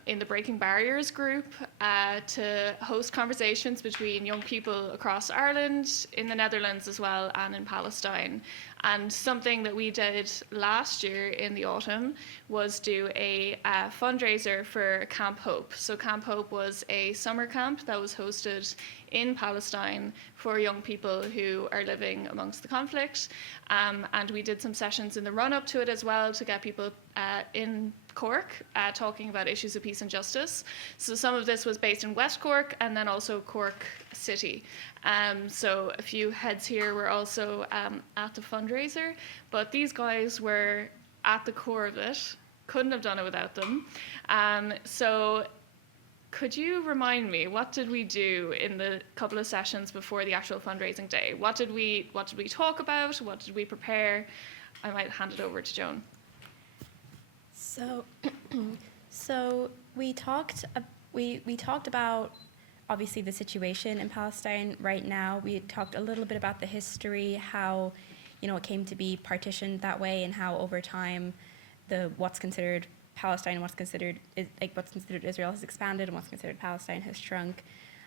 in the Breaking Barriers group to host conversations between young people across Ireland, in the Netherlands as well, and in Palestine. And something that we did last year in the autumn was do a fundraiser for Camp Hope. So Camp Hope was a summer camp that was hosted in Palestine for young people who are living amongst the conflict. And we did some sessions in the run-up to it as well to get people in Cork talking about issues of peace and justice. So some of this was based in West Cork and then also Cork City. So a few heads here were also at the fundraiser, but these guys were at the core of it. Couldn't have done it without them. So could you remind me, what did we do in the couple of sessions before the actual fundraising day? What did we talk about? What did we prepare? I might hand it over to Joan. So we talked about obviously the situation in Palestine right now. We talked a little bit about the history, how it came to be partitioned that way, and how over time what's considered Palestine and what's considered Israel has expanded and what's considered Palestine has shrunk.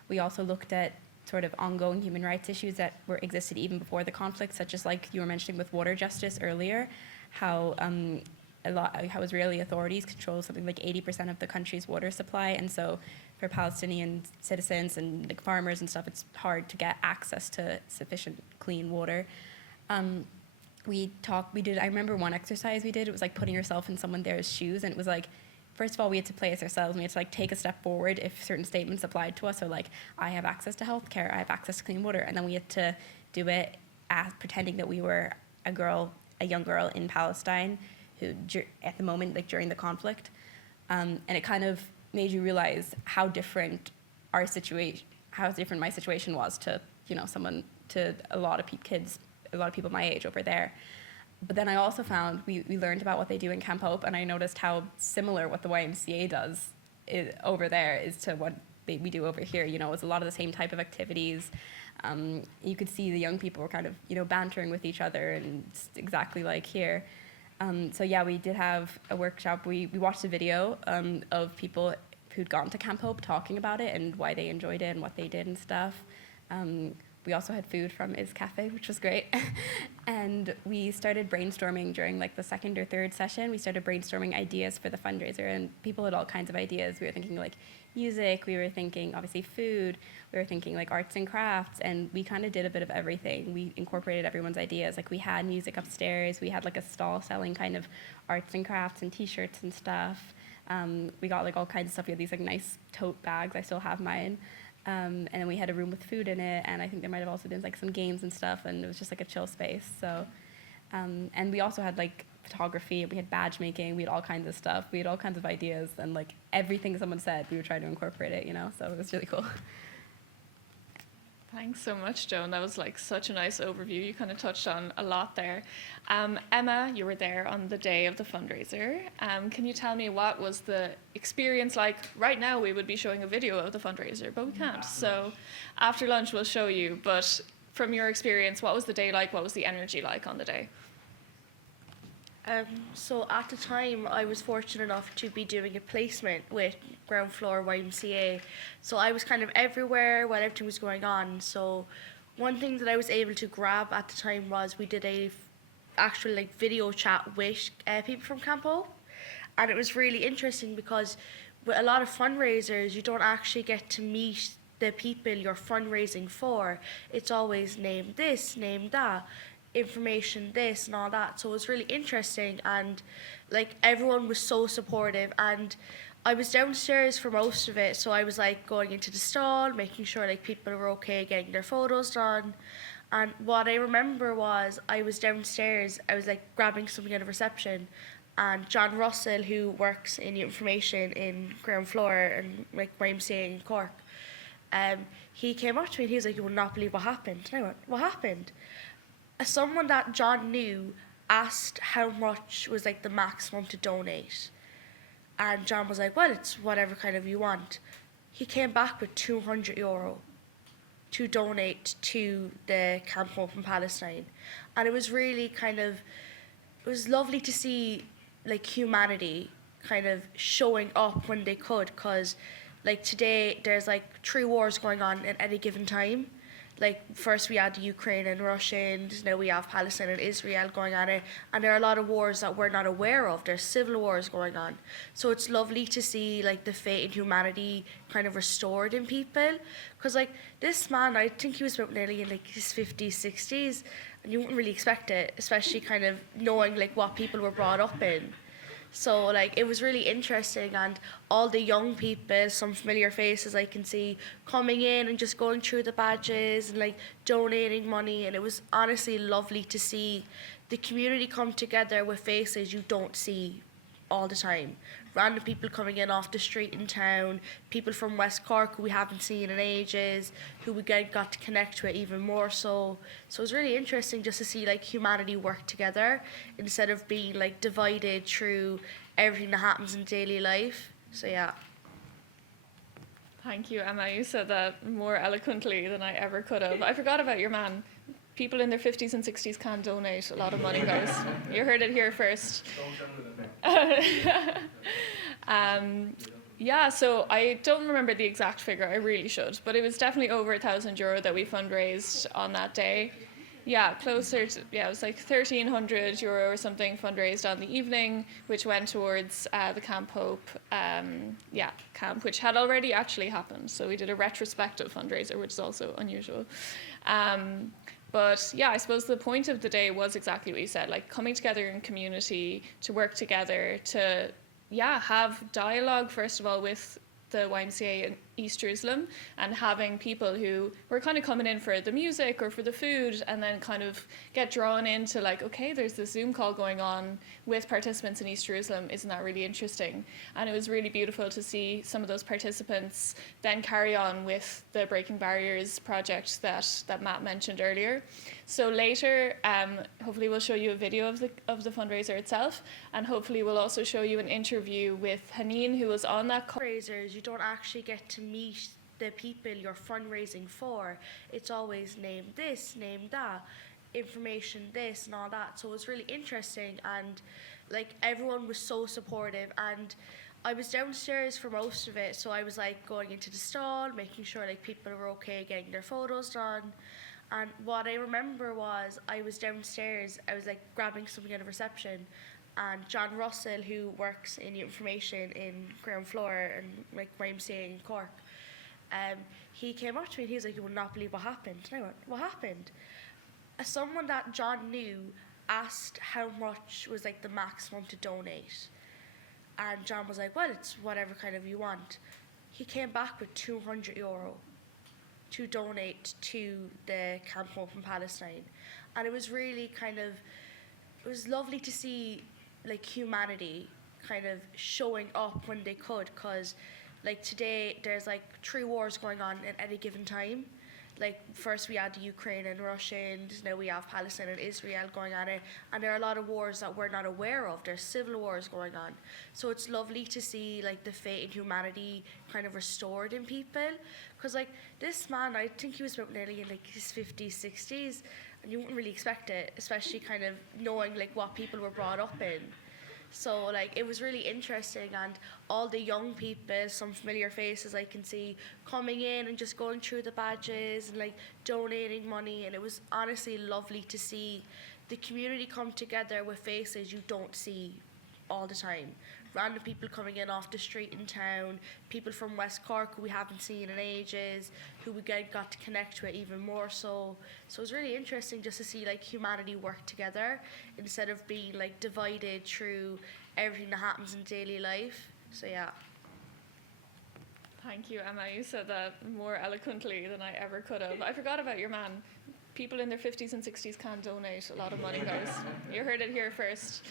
We also looked at sort of ongoing human rights issues that existed even before the conflict, such as like you were mentioning with water justice earlier, how Israeli authorities control something like 80% of the country's water supply, and so for Palestinian citizens and like farmers and stuff, it's hard to get access to sufficient clean water. I remember one exercise we did, it was like putting yourself in someone there's shoes, and it was like, first of all, we had to place ourselves, and we had to like take a step forward if certain statements applied to us. So like, I have access to healthcare, I have access to clean water, and then we had to do it pretending that we were a young girl in Palestine, who at the moment, like during the conflict, and it kind of made you realize how different my situation was to a lot of kids, a lot of people my age over there. But then I also found we learned about what they do in Camp Hope, and I noticed how similar what the YMCA does over there is to what we do over here. It's a lot of the same type of activities. You could see the young people were kind of bantering with each other, and it's exactly like here. So yeah, we did have a workshop. We watched a video of people who'd gone to Camp Hope talking about it and why they enjoyed it and what they did and stuff. We also had food from Is Cafe, which was great. And we started brainstorming during like the second or third session. We started brainstorming ideas for the fundraiser, and people had all kinds of ideas. We were thinking like music, we were thinking obviously food, we were thinking like arts and crafts, and we kind of did a bit of everything. We incorporated everyone's ideas. Like we had music upstairs, we had like a stall selling kind of arts and crafts and t-shirts and stuff. We got like all kinds of stuff. We had these like nice tote bags. I still have mine. And then we had a room with food in it, and I think there might have also been like some games and stuff, and it was just like a chill space. So, and we also had like photography, we had badge making, we had all kinds of stuff, we had all kinds of ideas, and like everything someone said, we were trying to incorporate it, you know. So it was really cool. Thanks so much, Joan. That was like such a nice overview. You kind of touched on a lot there. Emma, you were there on the day of the fundraiser. Can you tell me what was the experience like? Right now we would be showing a video of the fundraiser, but we can't. So after lunch we'll show you. But from your experience, what was the day like? What was the energy like on the day? So at the time, I was fortunate enough to be doing a placement with Ground Floor YMCA. So I was kind of everywhere while everything was going on. So one thing that I was able to grab at the time was we did a actual like video chat with people from Camp Hope. And it was really interesting because with a lot of fundraisers, you don't actually get to meet the people you're fundraising for. It's always name this, name that, information this and all that. So it was really interesting, and like everyone was so supportive, and I was downstairs for most of it, so I was like going into the stall, making sure like people were okay, getting their photos done. And what I remember was I was downstairs, I was like grabbing something out of reception, and John Russell, who works in information in Ground Floor and like YMCA in Cork, he came up to me and he was like, "You will not believe what happened." And I went, "What happened?" Someone that John knew asked how much was like the maximum to donate, and John was like, "Well, it's whatever kind of you want." He came back with €200 to donate to the Camp Hope in Palestine, and it was really it was lovely to see like humanity kind of showing up when they could, because like today there's like 3 wars going on at any given time. Like first we had Ukraine and Russia, and now we have Palestine and Israel going at it, and there are a lot of wars that we're not aware of. There's civil wars going on, so it's lovely to see like the faith in humanity kind of restored in people. Because like this man, I think he was about nearly in like his 50s, 60s, and you wouldn't really expect it, especially kind of knowing like what people were brought up in. So like it was really interesting, and all the young people, some familiar faces I can see coming in and just going through the badges and like donating money, and it was honestly lovely to see the community come together with faces you don't see all the time. Random people coming in off the street in town, people from West Cork who we haven't seen in ages, who we got to connect with even more so. So it was really interesting just to see like humanity work together instead of being like divided through everything that happens in daily life. So yeah. Thank you, Emma. You said that more eloquently than I ever could have. I forgot about your man. People in their 50s and 60s can donate a lot of money, guys. You heard it here first. Yeah, so I don't remember the exact figure, I really should, but it was definitely over €1,000 that we fundraised on that day. Yeah, closer to, it was like €1,300 or something fundraised on the evening, which went towards the Camp Hope camp, which had already actually happened. So we did a retrospective fundraiser, which is also unusual. But yeah, I suppose the point of the day was exactly what you said, like coming together in community, to work together, to have dialogue, first of all, with the YMCA in East Jerusalem, and having people who were kind of coming in for the music or for the food, and then kind of get drawn into like, okay, there's this Zoom call going on with participants in East Jerusalem. Isn't that really interesting? And it was really beautiful to see some of those participants then carry on with the Breaking Barriers project that Matt mentioned earlier. So later, hopefully we'll show you a video of the fundraiser itself, and hopefully we'll also show you an interview with Haneen, who was on that fundraisers. You don't actually get to meet the people you're fundraising for. It's always name this, name that, information this and all that. So it was really interesting, and like everyone was so supportive, and I was downstairs for most of it, so I was like going into the stall, making sure like people were okay, getting their photos done. And what I remember was I was downstairs, I was like grabbing something out of reception, and John Russell, who works in information in ground floor and like YMCA in Cork, he came up to me and he was like, "You will not believe what happened." And I went, "What happened?" Someone that John knew asked how much was like the maximum to donate. And John was like, "Well, it's whatever kind of you want." He came back with €200 to donate to the Camp Hope in Palestine. And it was really it was lovely to see like humanity kind of showing up when they could, because like today there's like 3 wars going on at any given time. Like first we had Ukraine and Russia, and now we have Palestine and Israel going on it, and there are a lot of wars that we're not aware of. There's civil wars going on, so it's lovely to see like the faith in humanity kind of restored in people. Because like this man, I think he was about nearly in like his 50s, 60s, and you wouldn't really expect it, especially kind of knowing like what people were brought up in. So like it was really interesting, and all the young people, some familiar faces I can see coming in and just going through the badges and like donating money, and it was honestly lovely to see the community come together with faces you don't see all the time. Random people coming in off the street in town, people from West Cork who we haven't seen in ages, who we got to connect with even more so. So it was really interesting just to see like humanity work together instead of being like divided through everything that happens in daily life. So yeah. Thank you, Emma. You said that more eloquently than I ever could have. I forgot about your man. People in their 50s and 60s can donate a lot of money, guys. You heard it here first.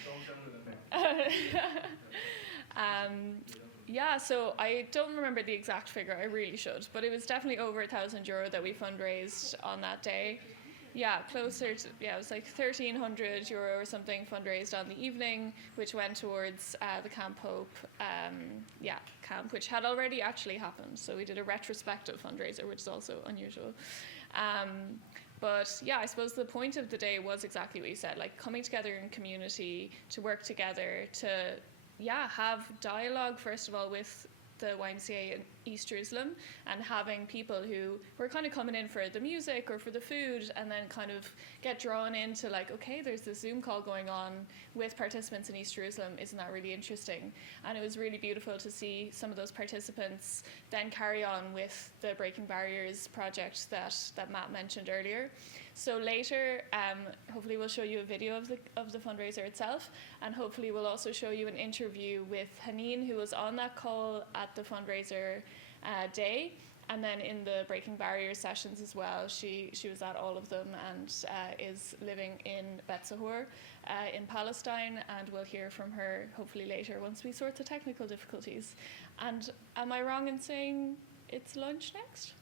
Yeah, so I don't remember the exact figure, I really should, but it was definitely over €1,000 that we fundraised on that day. Yeah, closer to, it was like €1,300 or something fundraised on the evening, which went towards the Camp Hope camp, which had already actually happened. So we did a retrospective fundraiser, which is also unusual. But yeah, I suppose the point of the day was exactly what you said, like coming together in community, to work together, to have dialogue, first of all, with the YMCA in East Jerusalem, and having people who were kind of coming in for the music or for the food, and then kind of get drawn into like, okay, there's this Zoom call going on with participants in East Jerusalem, isn't that really interesting? And it was really beautiful to see some of those participants then carry on with the Breaking Barriers project that Matt mentioned earlier. So later, hopefully we'll show you a video of the fundraiser itself, and hopefully we'll also show you an interview with Haneen, who was on that call at the fundraiser day, and then in the Breaking Barriers sessions as well. She was at all of them, and is living in Bet Sahur in Palestine, and we'll hear from her hopefully later once we sort the technical difficulties. And am I wrong in saying it's lunch next?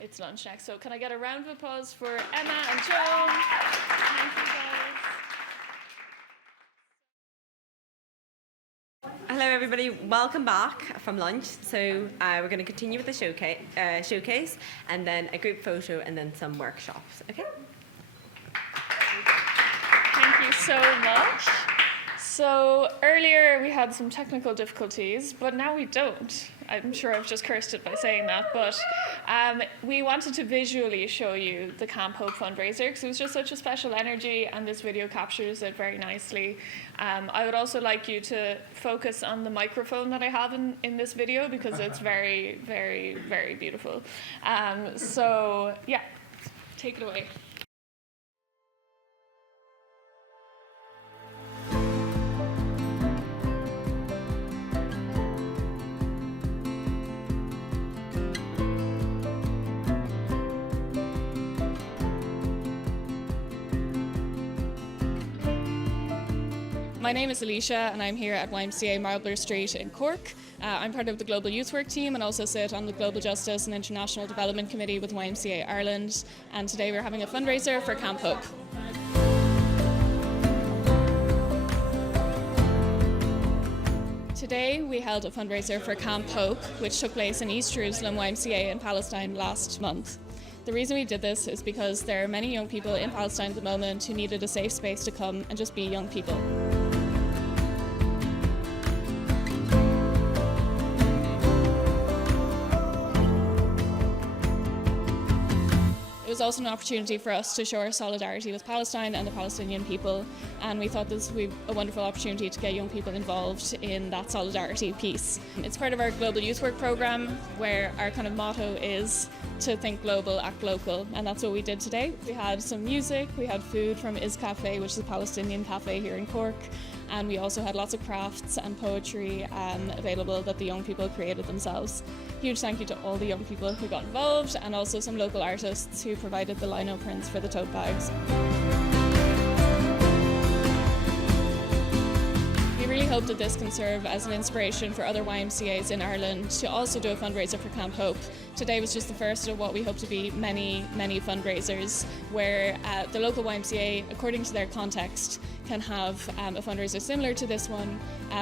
It's lunch next. So can I get a round of applause for Emma and Joan? Thank you, guys. Hello, everybody. Welcome back from lunch. So we're going to continue with the showcase, and then a group photo, and then some workshops. Okay? Thank you so much. So earlier we had some technical difficulties, but now we don't. I'm sure I've just cursed it by saying that, but we wanted to visually show you the Camp Hope fundraiser because it was just such a special energy, and this video captures it very nicely. I would also like you to focus on the microphone that I have in this video because it's very, very, very beautiful. So yeah, take it away. My name is Alicia, and I'm here at YMCA Marlborough Street in Cork. I'm part of the Global Youth Work team and also sit on the Global Justice and International Development Committee with YMCA Ireland. And today we're having a fundraiser for Camp Hope. Today we held a fundraiser for Camp Hope, which took place in East Jerusalem YMCA in Palestine last month. The reason we did this is because there are many young people in Palestine at the moment who needed a safe space to come and just be young people. It was also an opportunity for us to show our solidarity with Palestine and the Palestinian people, and we thought this would be a wonderful opportunity to get young people involved in that solidarity piece. It's part of our Global Youth Work programme, where our kind of motto is to think global, act local, and that's what we did today. We had some music, we had food from Is Cafe, which is a Palestinian cafe here in Cork, and we also had lots of crafts and poetry available that the young people created themselves. Huge thank you to all the young people who got involved, and also some local artists who provided the lino prints for the tote bags. We really hope that this can serve as an inspiration for other YMCAs in Ireland to also do a fundraiser for Camp Hope. Today was just the first of what we hope to be many, many fundraisers, where the local YMCA, according to their context, can have a fundraiser similar to this one,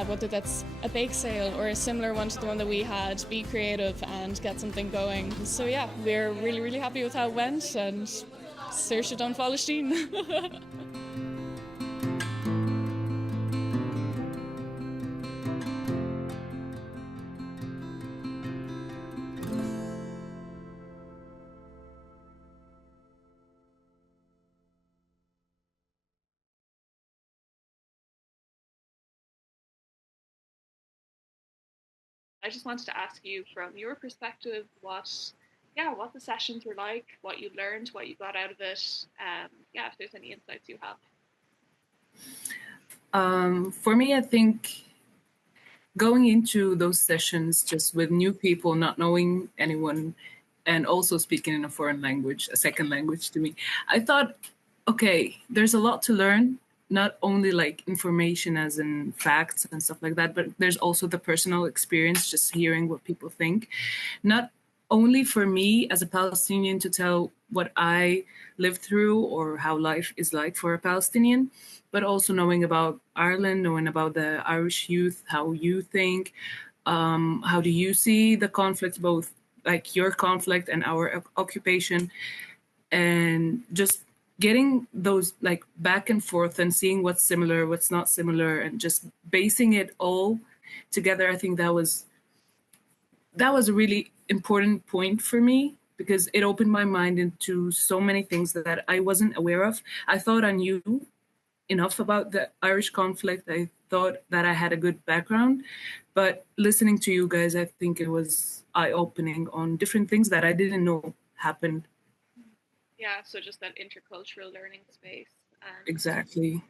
whether that's a bake sale or a similar one to the one that we had. Be creative and get something going. So yeah, we're really, really happy with how it went, and Saoirse Don Palestine. I just wanted to ask you, from your perspective, what the sessions were like, what you learned, what you got out of it. If there's any insights you have. For me, I think going into those sessions just with new people, not knowing anyone, and also speaking in a foreign language, a second language to me, I thought, okay, there's a lot to learn. Not only like information as in facts and stuff like that, but there's also the personal experience, just hearing what people think. Not only for me as a Palestinian to tell what I lived through or how life is like for a Palestinian, but also knowing about Ireland, knowing about the Irish youth, how you think, how do you see the conflict, both like your conflict and our occupation, and just getting those like back and forth and seeing what's similar, what's not similar, and just basing it all together. I think that was a really important point for me, because it opened my mind into so many things that I wasn't aware of. I thought I knew enough about the Irish conflict. I thought that I had a good background, but listening to you guys, I think it was eye-opening on different things that I didn't know happened. Yeah, so just that intercultural learning space. Exactly.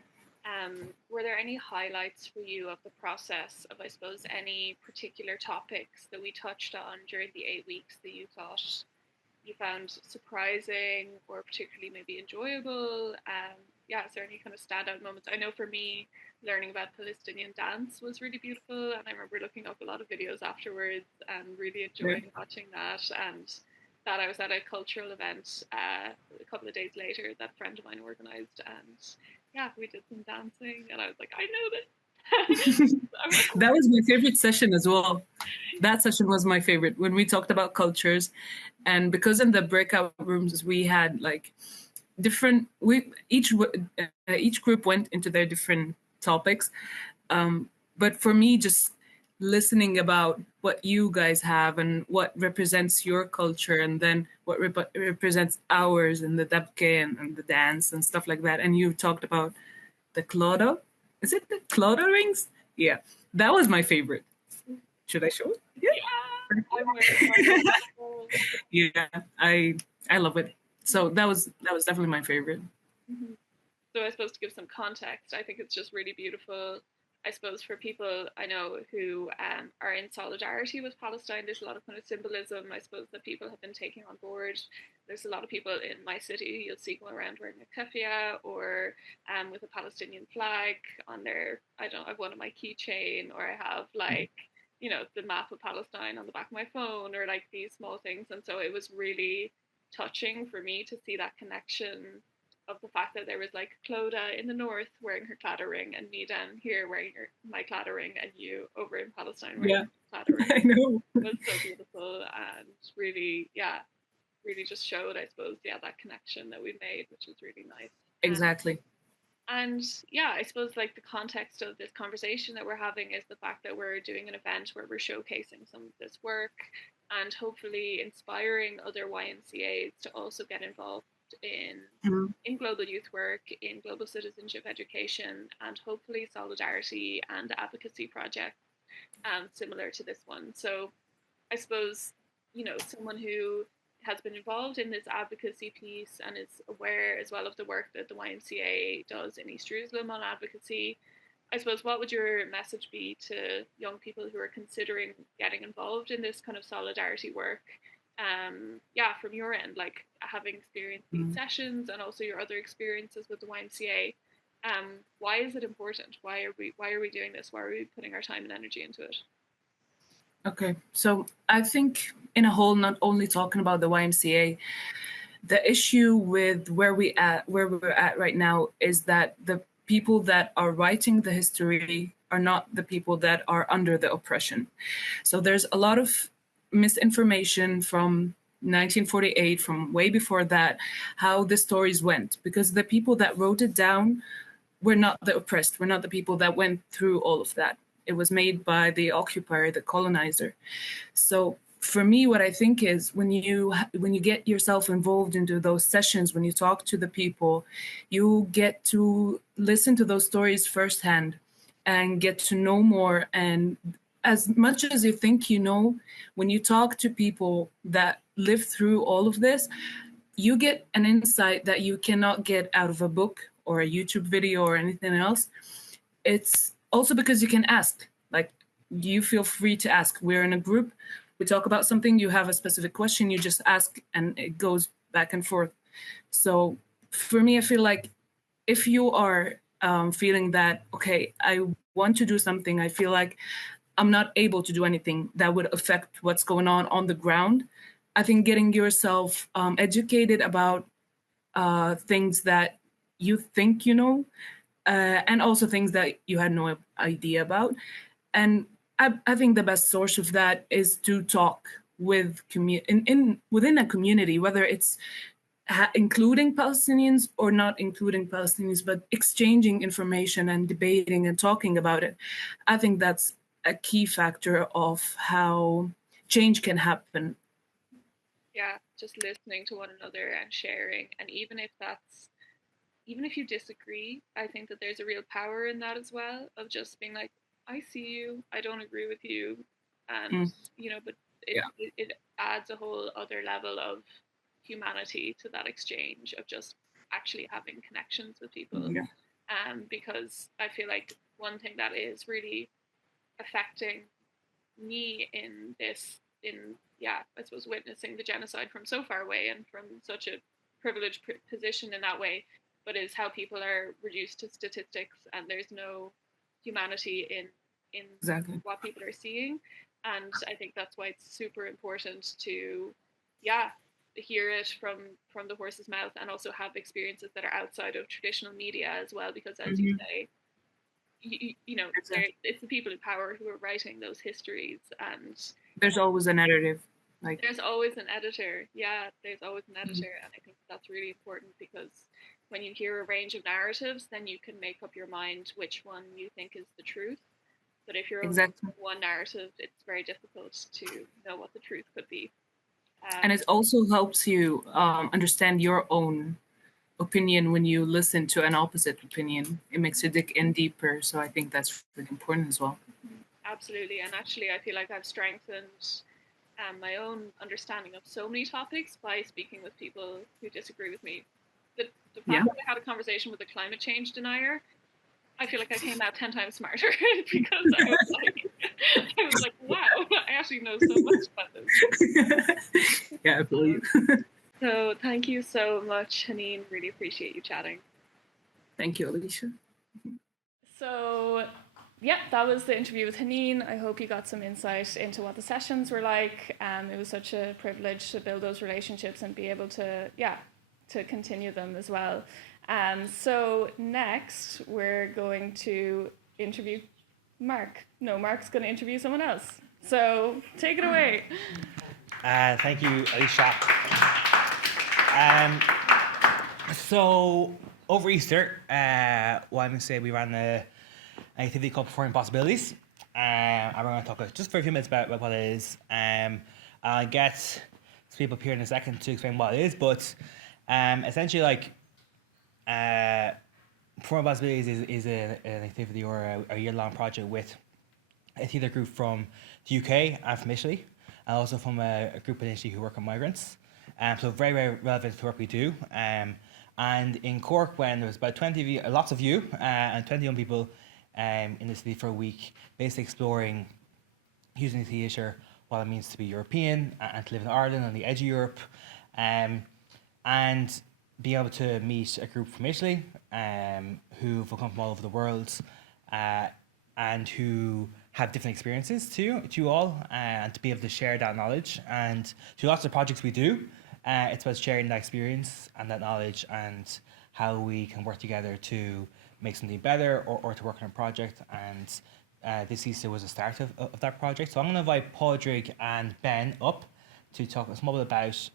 Were there any highlights for you of the process of, I suppose, any particular topics that we touched on during the 8 weeks that you thought you found surprising or particularly maybe enjoyable? Is there any kind of standout moments? I know for me, learning about Palestinian dance was really beautiful, and I remember looking up a lot of videos afterwards and really enjoying watching that. And that I was at a cultural event a couple of days later that a friend of mine organised, and we did some dancing, and I was like, I know this. That was my favorite session as well. That session was my favorite, when we talked about cultures, and because in the breakout rooms we had like different, each group went into their different topics, but for me, just listening about what you guys have and what represents your culture, and then what represents ours, and the dabke and the dance and stuff like that. And you talked about the clodagh. Is it the clodagh rings? Yeah, that was my favorite. Should I show it? Yeah, I love it. So that was definitely my favorite. Mm-hmm. So I suppose to give some context, I think it's just really beautiful. I suppose for people I know who are in solidarity with Palestine, there's a lot of kind of symbolism, I suppose, that people have been taking on board. There's a lot of people in my city, you'll see going around wearing a keffiyeh or with a Palestinian flag on their, I have one on my keychain, or I have like, the map of Palestine on the back of my phone, or like these small things. And so it was really touching for me to see that connection of the fact that there was like Clodagh in the north wearing her cladder ring, and me down here wearing my cladder ring, and you over in Palestine wearing your cladder ring. I know. It was so beautiful, and really just showed, I suppose, that connection that we made, which is really nice. Exactly. And I suppose like the context of this conversation that we're having is the fact that we're doing an event where we're showcasing some of this work and hopefully inspiring other YMCAs to also get involved in global youth work, in global citizenship education, and hopefully solidarity and advocacy projects similar to this one. So I suppose, someone who has been involved in this advocacy piece and is aware as well of the work that the YMCA does in East Jerusalem on advocacy, I suppose, what would your message be to young people who are considering getting involved in this kind of solidarity work? From your end, like having experienced these sessions and also your other experiences with the YMCA, why is it important? Why are we doing this? Why are we putting our time and energy into it? Okay, so I think in a whole, not only talking about the YMCA, the issue with where we're at right now is that the people that are writing the history are not the people that are under the oppression. So there's a lot of misinformation from 1948, from way before that, how the stories went, because the people that wrote it down were not the oppressed, were not the people that went through all of that. It was made by the occupier, the colonizer. So for me, what I think is when you get yourself involved into those sessions, when you talk to the people, you get to listen to those stories firsthand and get to know more. And as much as you think you know, when you talk to people that live through all of this, you get an insight that you cannot get out of a book or a YouTube video or anything else. It's also because you can ask, like, you feel free to ask. We're in a group, we talk about something, you have a specific question, you just ask and it goes back and forth. So for me, I feel like if you are feeling that, okay, I want to do something, I feel like I'm not able to do anything that would affect what's going on the ground, I think getting yourself educated about things that you think you know, and also things that you had no idea about. And I think the best source of that is to talk with within a community, whether it's including Palestinians or not including Palestinians, but exchanging information and debating and talking about it. I think that's a key factor of how change can happen. Yeah, just listening to one another and sharing. And even if you disagree, I think that there's a real power in that as well, of just being like, I see you, I don't agree with you. And, but it adds a whole other level of humanity to that exchange of just actually having connections with people. Because I feel like one thing that is really affecting me in this, I suppose witnessing the genocide from so far away and from such a privileged position in that way, but is how people are reduced to statistics and there's no humanity in exactly what people are seeing. And I think that's why it's super important to hear it from the horse's mouth and also have experiences that are outside of traditional media as well, because as you say, it's the people in power who are writing those histories, and there's always a narrative. Like there's always an editor. There's always an editor, and I think that's really important, because when you hear a range of narratives, then you can make up your mind which one you think is the truth. But if you're only one narrative, it's very difficult to know what the truth could be. And it also helps you understand your own opinion when you listen to an opposite opinion. It makes you dig in deeper. So I think that's really important as well. Absolutely. And actually, I feel like I've strengthened my own understanding of so many topics by speaking with people who disagree with me. The fact that I had a conversation with a climate change denier, I feel like I came out 10 times smarter because I was like, wow, I actually know so much about this. Yeah, I believe. So thank you so much, Haneen. Really appreciate you chatting. Thank you, Alicia. So that was the interview with Haneen. I hope you got some insight into what the sessions were like. It was such a privilege to build those relationships and be able to continue them as well. So next we're going to interview Mark. No, Mark's going to interview someone else. So take it away. Thank you, Alicia. So over Easter, YMCA, we ran an activity called Performing Possibilities. And we're going to talk just for a few minutes about what it is. I'll get some people up here in a second to explain what it is, but Essentially, like, Foreign Possibilities is an activity or a year-long project with a theatre group from the UK and from Italy, and also from a group in Italy who work on migrants. So very, very relevant to the work we do. And in Cork, when there was about 20 of you, lots of you, and 20 young people in the city for a week, basically exploring using theatre, what it means to be European and to live in Ireland on the edge of Europe, and being able to meet a group from Italy who've come from all over the world and who have different experiences to you all, and to be able to share that knowledge. And through lots of projects we do, it's about sharing that experience and that knowledge and how we can work together to make something better or to work on a project. And this Easter was the start of that project. So I'm going to invite Padraig and Ben up to talk a small bit about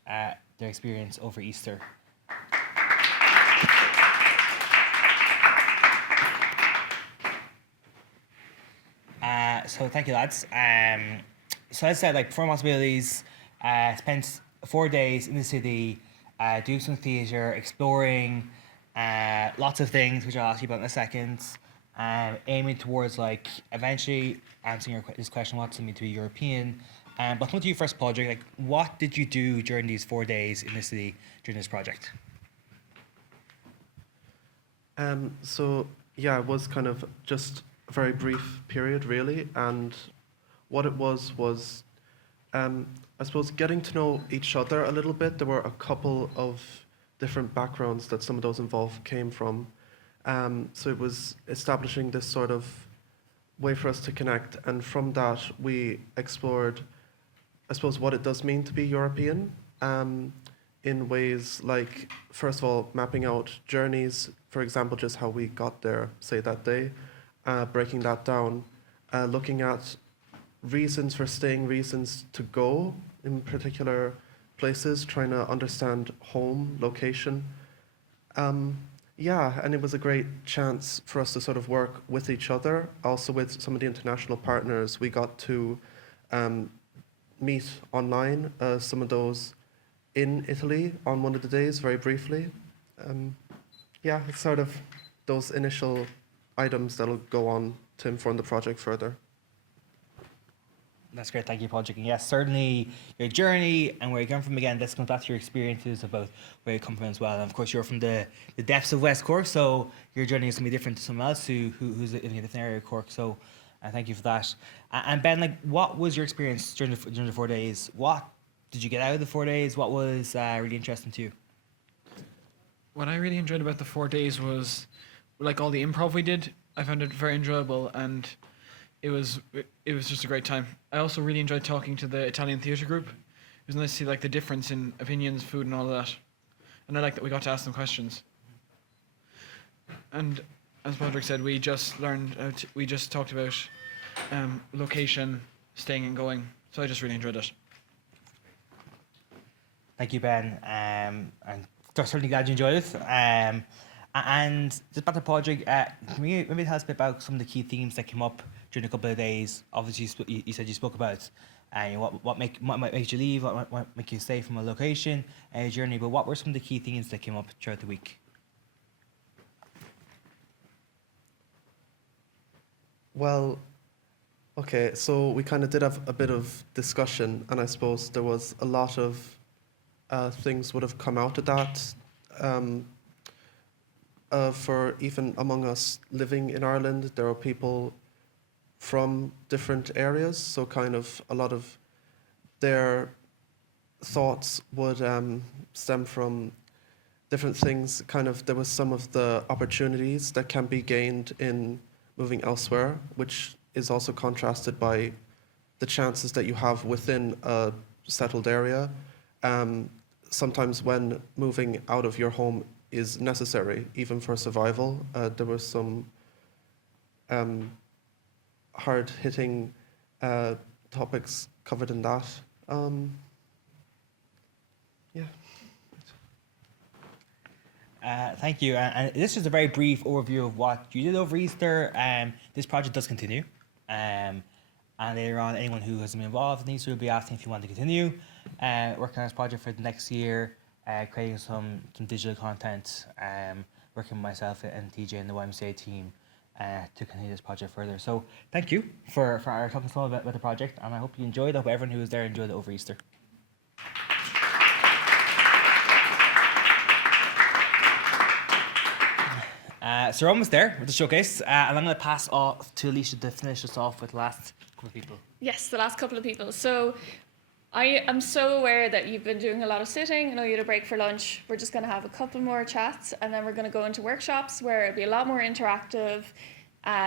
their experience over Easter. So thank you, lads. So as I said, like, Foreign Possibilities spent 4 days in the city doing some theatre, exploring lots of things, which I'll ask you about in a second, aiming towards, like, eventually answering this question, what's it mean to be European? But come to you first, Padraig. Like, what did you do during these 4 days in the city during this project? So yeah, it was kind of just a very brief period, really, and what it was I suppose getting to know each other a little bit. There were a couple of different backgrounds that some of those involved came from, so it was establishing this sort of way for us to connect, and from that we explored, I suppose, what it does mean to be European, in ways like, first of all, mapping out journeys, for example, just how we got there, say, that day, breaking that down, looking at reasons for staying, reasons to go in particular places, trying to understand home, location. Yeah, and it was a great chance for us to sort of work with each other, also with some of the international partners. We got to meet online, some of those in Italy on one of the days, very briefly. Yeah, it's sort of those initial items that'll go on to inform the project further. That's great, thank you, Padraig. And yes, certainly your journey and where you come from, again, this comes back to your experiences about where you come from as well. And of course, you're from the depths of West Cork, so your journey is going to be different to someone else who's living in a different area of Cork. So thank you for that. And Ben, like, what was your experience during the 4 days? What did you get out of the 4 days? What was really interesting to you? What I really enjoyed about the 4 days was, like, all the improv we did. I found it very enjoyable, and it was just a great time. I also really enjoyed talking to the Italian theatre group. It was nice to see, like, the difference in opinions, food, and all of that. And I like that we got to ask them questions. And as Padraig said, we just talked about location, staying and going. So I just really enjoyed it. Thank you, Ben. And certainly glad you enjoyed it. And just back to Padraig, can you maybe tell us a bit about some of the key themes that came up during a couple of days? Obviously, you said you spoke about what might make you leave, what might make you stay from a location and a journey, but what were some of the key themes that came up throughout the week? Well, okay, so we kind of did have a bit of discussion, and I suppose there was a lot of things would have come out of that. For even among us living in Ireland, there are people from different areas, so kind of a lot of their thoughts would stem from different things. Kind of there was some of the opportunities that can be gained in moving elsewhere, which is also contrasted by the chances that you have within a settled area. Sometimes when moving out of your home is necessary, even for survival. There were some hard-hitting topics covered in that. Yeah. Thank you. And this is a very brief overview of what you did over Easter. This project does continue. And later on, anyone who has been involved in these will be asking if you want to continue working on this project for the next year. creating some digital content, working with myself and TJ and the YMCA team to continue this project further. So thank you for our talking small about the project, and I hope you enjoyed. I hope everyone who was there enjoyed it over Easter. So we're almost there with the showcase, and I'm going to pass off to Alicia to finish us off with the last couple of people. Yes, the last couple of people. So I am so aware that you've been doing a lot of sitting. I know you had a break for lunch. We're just going to have a couple more chats, and then we're going to go into workshops where it'll be a lot more interactive.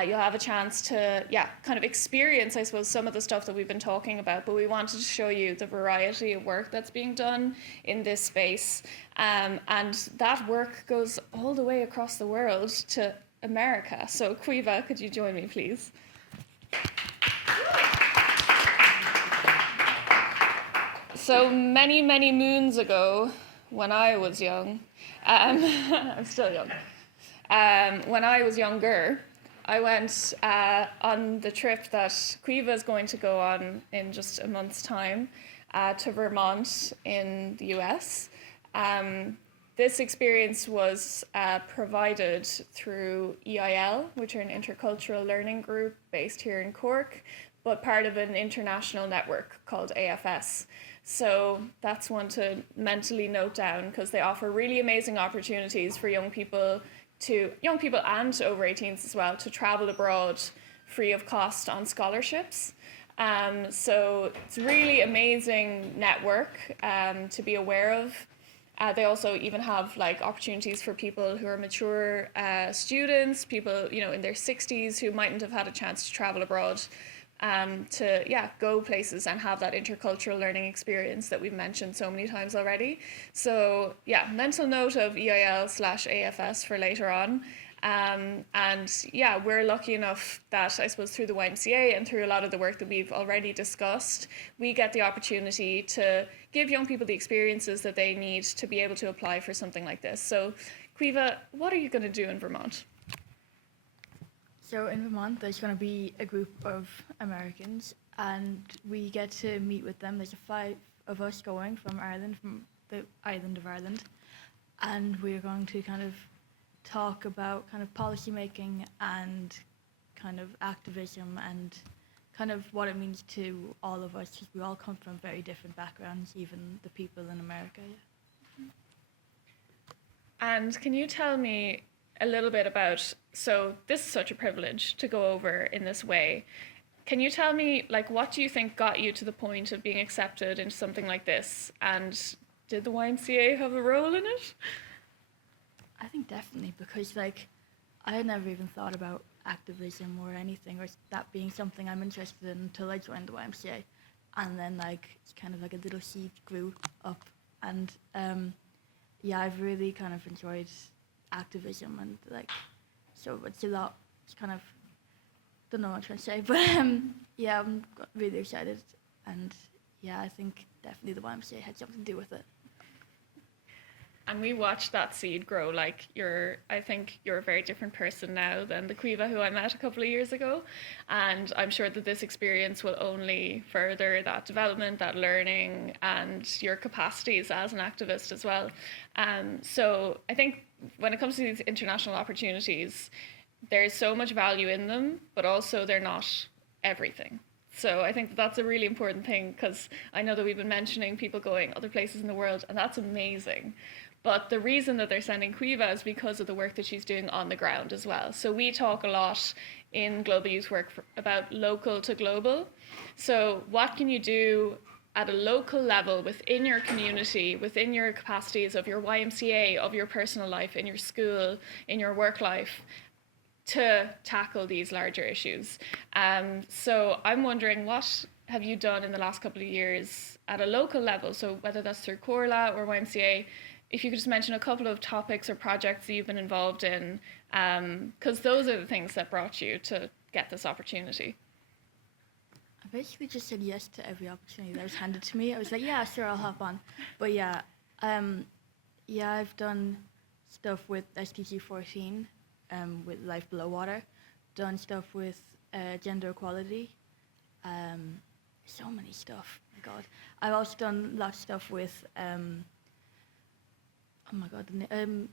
You'll have a chance to, kind of experience, I suppose, some of the stuff that we've been talking about, but we wanted to show you the variety of work that's being done in this space. And that work goes all the way across the world to America. So Quiva, could you join me, please? So many, many moons ago, when I was young, I'm still young, when I was younger, I went on the trip that Quiva is going to go on in just a month's time to Vermont in the US. This experience was provided through EIL, which are an intercultural learning group based here in Cork, but part of an international network called AFS. So that's one to mentally note down, because they offer really amazing opportunities for young people and over 18s as well, to travel abroad free of cost on scholarships. So it's a really amazing network to be aware of. They also even have opportunities for people who are mature students, people in their 60s who mightn't have had a chance to travel abroad, to go places and have that intercultural learning experience that we've mentioned so many times already. So mental note of EIL/AFS for later on. We're lucky enough that, I suppose, through the YMCA and through a lot of the work that we've already discussed, we get the opportunity to give young people the experiences that they need to be able to apply for something like this. So Quiva, what are you going to do in Vermont? So in Vermont, there's going to be a group of Americans, and we get to meet with them. There's 5 of us going from Ireland, from the island of Ireland, and we're going to kind of talk about kind of policy making and kind of activism and kind of what it means to all of us, because we all come from very different backgrounds, even the people in America. And can you tell me a little bit about, so this is such a privilege to go over in this way. Can you tell me, what do you think got you to the point of being accepted into something like this? And did the YMCA have a role in it? I think definitely, because I had never even thought about activism or anything, or that being something I'm interested in until I joined the YMCA. And then it's kind of like a little seed grew up. And I've really kind of enjoyed activism, and so it's a lot, it's kind of, don't know what I'm trying to say, but I'm really excited, and I think definitely the YMCA had something to do with it. And we watched that seed grow. I think you're a very different person now than the Quiva who I met a couple of years ago. And I'm sure that this experience will only further that development, that learning, and your capacities as an activist as well. So I think when it comes to these international opportunities, there's so much value in them, but also they're not everything. So I think that's a really important thing, because I know that we've been mentioning people going other places in the world, and that's amazing. But the reason that they're sending Quiva is because of the work that she's doing on the ground as well. So we talk a lot in Global Youth Work about local to global. So what can you do at a local level within your community, within your capacities of your YMCA, of your personal life, in your school, in your work life, to tackle these larger issues? So I'm wondering, what have you done in the last couple of years at a local level? So whether that's through Corla or YMCA, if you could just mention a couple of topics or projects that you've been involved in, because those are the things that brought you to get this opportunity. I basically just said yes to every opportunity that was handed to me. I was like, yeah, sure, I'll hop on. But I've done stuff with SDG 14, with Life Below Water, done stuff with gender equality, so many stuff, oh my God. I've also done lots of stuff with, oh my god, the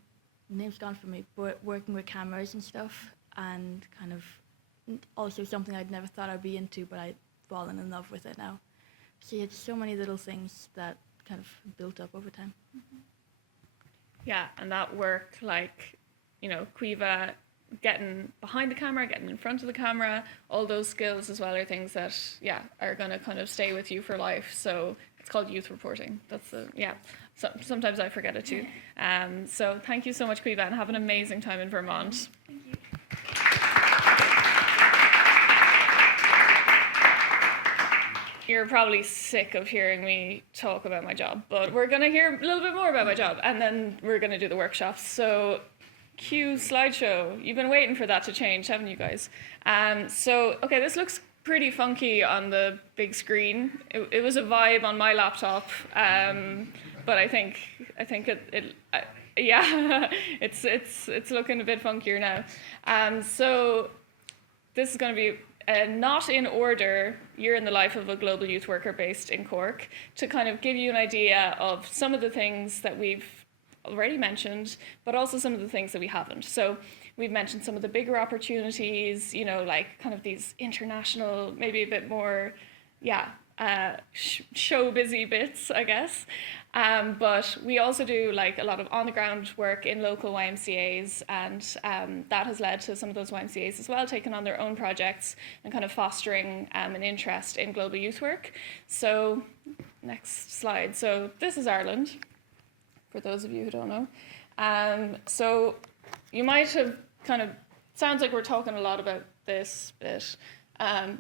name's gone from me, but working with cameras and stuff, and kind of also something I'd never thought I'd be into, but I'd fallen in love with it now. So it's so many little things that kind of built up over time. Yeah, and that work, like, you know, Quiva, getting behind the camera, getting in front of the camera, all those skills as well are things that, yeah, are going to kind of stay with you for life. So it's called youth reporting. That's the, yeah, so, sometimes I forget it too. So thank you so much, Quiva, and have an amazing time in Vermont. Thank you. You're probably sick of hearing me talk about my job, but we're going to hear a little bit more about my job, and then we're going to do the workshops. So cue slideshow. You've been waiting for that to change, haven't you guys? So, okay, this looks pretty funky on the big screen. It was a vibe on my laptop, but I think yeah, it's looking a bit funkier now. So this is going to be not in order, year in the life of a global youth worker based in Cork, to kind of give you an idea of some of the things that we've already mentioned, but also some of the things that we haven't. So we've mentioned some of the bigger opportunities, you know, like kind of these international, maybe a bit more, yeah, show busy bits, I guess. But we also do like a lot of on the ground work in local YMCAs, and that has led to some of those YMCAs as well taking on their own projects and kind of fostering an interest in global youth work. So next slide. So this is Ireland, for those of you who don't know. So you might have kind of, sounds like we're talking a lot about this bit,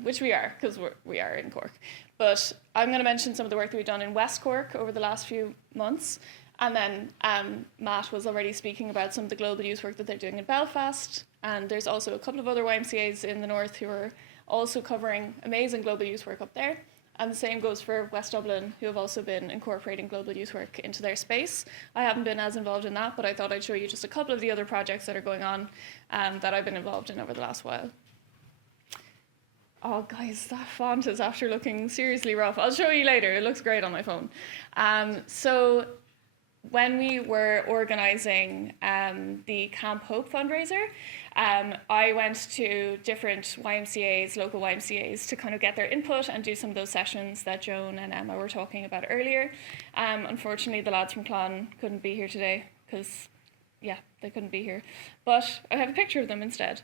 which we are, because we are in Cork. But I'm going to mention some of the work that we've done in West Cork over the last few months. And then Matt was already speaking about some of the global youth work that they're doing in Belfast. And there's also a couple of other YMCAs in the north who are also covering amazing global youth work up there. And the same goes for West Dublin, who have also been incorporating global youth work into their space. I haven't been as involved in that, but I thought I'd show you just a couple of the other projects that are going on that I've been involved in over the last while. Oh, guys, that font is after looking seriously rough. I'll show you later. It looks great on my phone. So when we were organising the Camp Hope fundraiser, I went to different YMCAs, local YMCAs, to kind of get their input and do some of those sessions that Joan and Emma were talking about earlier. Unfortunately, the lads from Clon couldn't be here today because, yeah, they couldn't be here. But I have a picture of them instead.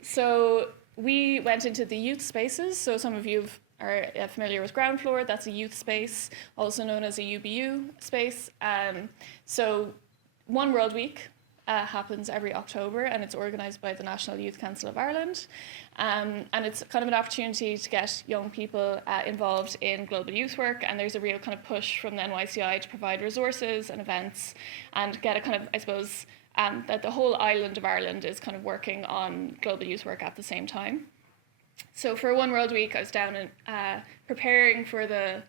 So we went into the youth spaces. So some of you are familiar with Ground Floor. That's a youth space, also known as a UBU space. So One World Week happens every October, and it's organised by the National Youth Council of Ireland. And it's kind of an opportunity to get young people involved in global youth work, and there's a real kind of push from the NYCI to provide resources and events and get a kind of, I suppose, that the whole island of Ireland is kind of working on global youth work at the same time. So for One World Week, I was down and preparing for the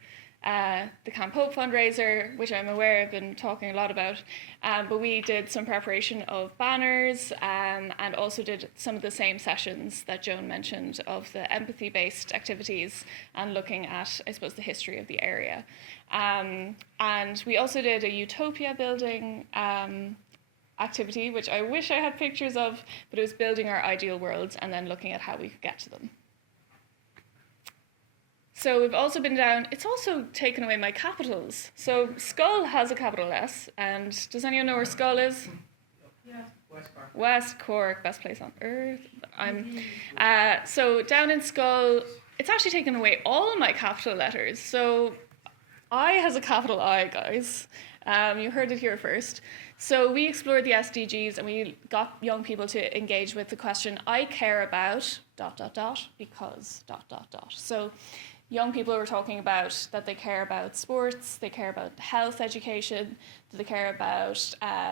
Camp Hope fundraiser, which I'm aware I've been talking a lot about, but we did some preparation of banners and also did some of the same sessions that Joan mentioned of the empathy-based activities and looking at, I suppose, the history of the area. And we also did a utopia building activity, which I wish I had pictures of, but it was building our ideal worlds and then looking at how we could get to them. So we've also been down, it's also taken away my capitals. So Skull has a capital S, and does anyone know where Skull is? Yeah. West Cork. West Cork, best place on earth. So down in Skull, it's actually taken away all of my capital letters. So I has a capital I, guys. You heard it here first. So we explored the SDGs and we got young people to engage with the question, I care about ... because ... So young people were talking about that they care about sports, they care about health education, they care about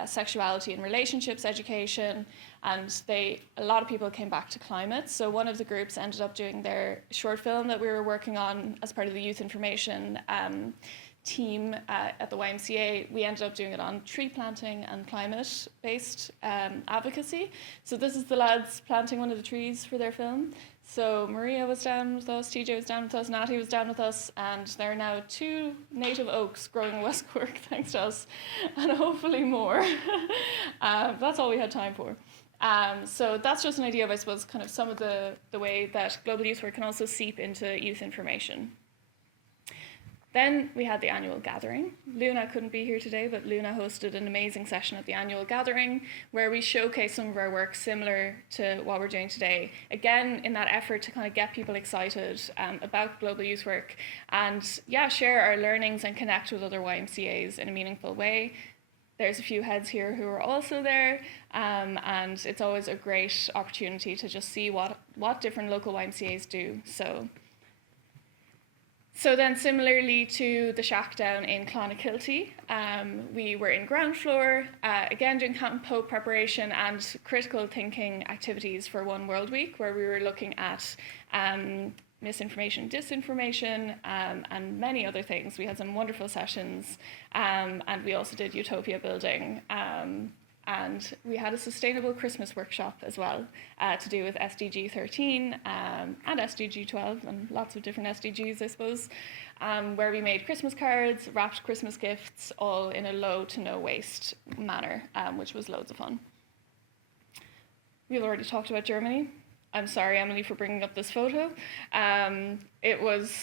sexuality and relationships education, and a lot of people came back to climate. So one of the groups ended up doing their short film that we were working on as part of the youth information team at the YMCA. We ended up doing it on tree planting and climate-based advocacy. So this is the lads planting one of the trees for their film. So Maria was down with us, TJ was down with us, Natty was down with us, and there are now 2 native oaks growing in West Cork, thanks to us, and hopefully more. That's all we had time for. So that's just an idea of, I suppose, kind of some of the way that global youth work can also seep into youth information. Then we had the annual gathering. Luna couldn't be here today, but Luna hosted an amazing session at the annual gathering where we showcased some of our work similar to what we're doing today. Again, in that effort to kind of get people excited about global youth work and, yeah, share our learnings and connect with other YMCAs in a meaningful way. There's a few heads here who are also there, and it's always a great opportunity to just see what different local YMCAs do. So then similarly to the shack down in Clonakilty, we were in ground floor, again doing Camp Hope preparation and critical thinking activities for One World Week, where we were looking at misinformation, disinformation, and many other things. We had some wonderful sessions, and we also did utopia building. And we had a sustainable Christmas workshop as well to do with SDG 13 and SDG 12 and lots of different SDGs, I suppose, where we made Christmas cards, wrapped Christmas gifts, all in a low to no waste manner, which was loads of fun. We've already talked about Germany. I'm sorry, Emily, for bringing up this photo. It was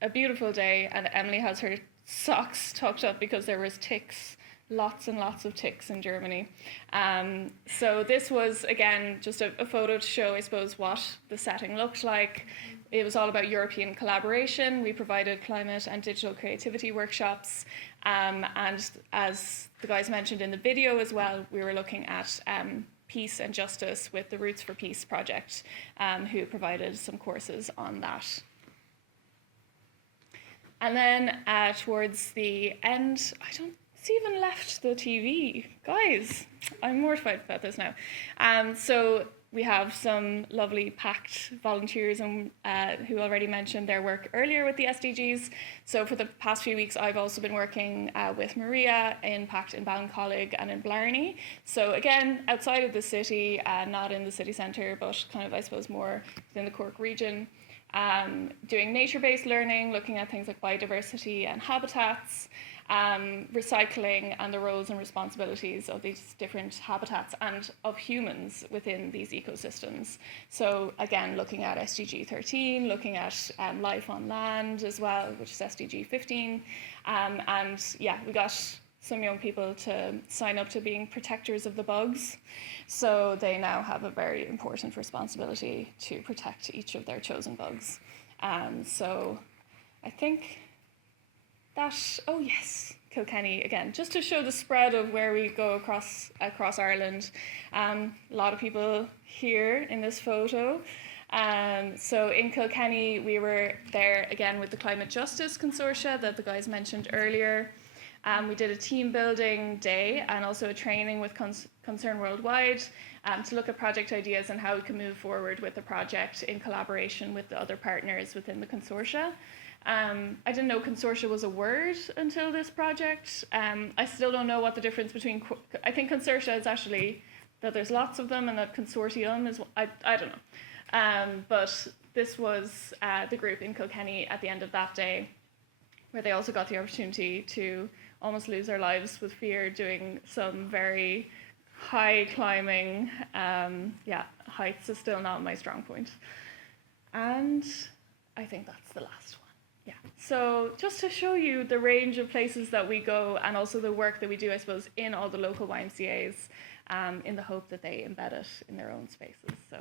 a beautiful day, and Emily has her socks tucked up because there was ticks. Lots and lots of ticks in Germany. So this was, again, just a photo to show, I suppose, what the setting looked like. It was all about European collaboration. We provided climate and digital creativity workshops. And as the guys mentioned in the video as well, we were looking at peace and justice with the Roots for Peace project, who provided some courses on that. And then towards the end, it's even left the TV. Guys, I'm mortified about this now. So we have some lovely packed volunteers who already mentioned their work earlier with the SDGs. So for the past few weeks, I've also been working with Maria in Pact in Ballincollig and in Blarney. So again, outside of the city, not in the city centre, but kind of, I suppose, more within the Cork region. Doing nature-based learning, looking at things like biodiversity and habitats, recycling and the roles and responsibilities of these different habitats and of humans within these ecosystems. So again, looking at SDG 13, looking at life on land as well, which is SDG 15. And yeah, we got some young people to sign up to being protectors of the bugs. So they now have a very important responsibility to protect each of their chosen bugs. So I think that, oh yes, Kilkenny again, just to show the spread of where we go across Ireland. A lot of people here in this photo. So in Kilkenny, we were there again with the Climate Justice Consortia that the guys mentioned earlier. We did a team building day and also a training with Concern Worldwide to look at project ideas and how we can move forward with the project in collaboration with the other partners within the consortia. I didn't know consortia was a word until this project. I still don't know what the difference between, I think consortia is actually that there's lots of them and that consortium is, I don't know. But this was the group in Kilkenny at the end of that day, where they also got the opportunity to almost lose their lives with fear doing some very high climbing. Heights is still not my strong point. And I think that's the last one. Yeah. So just to show you the range of places that we go and also the work that we do, I suppose, in all the local YMCAs in the hope that they embed it in their own spaces. So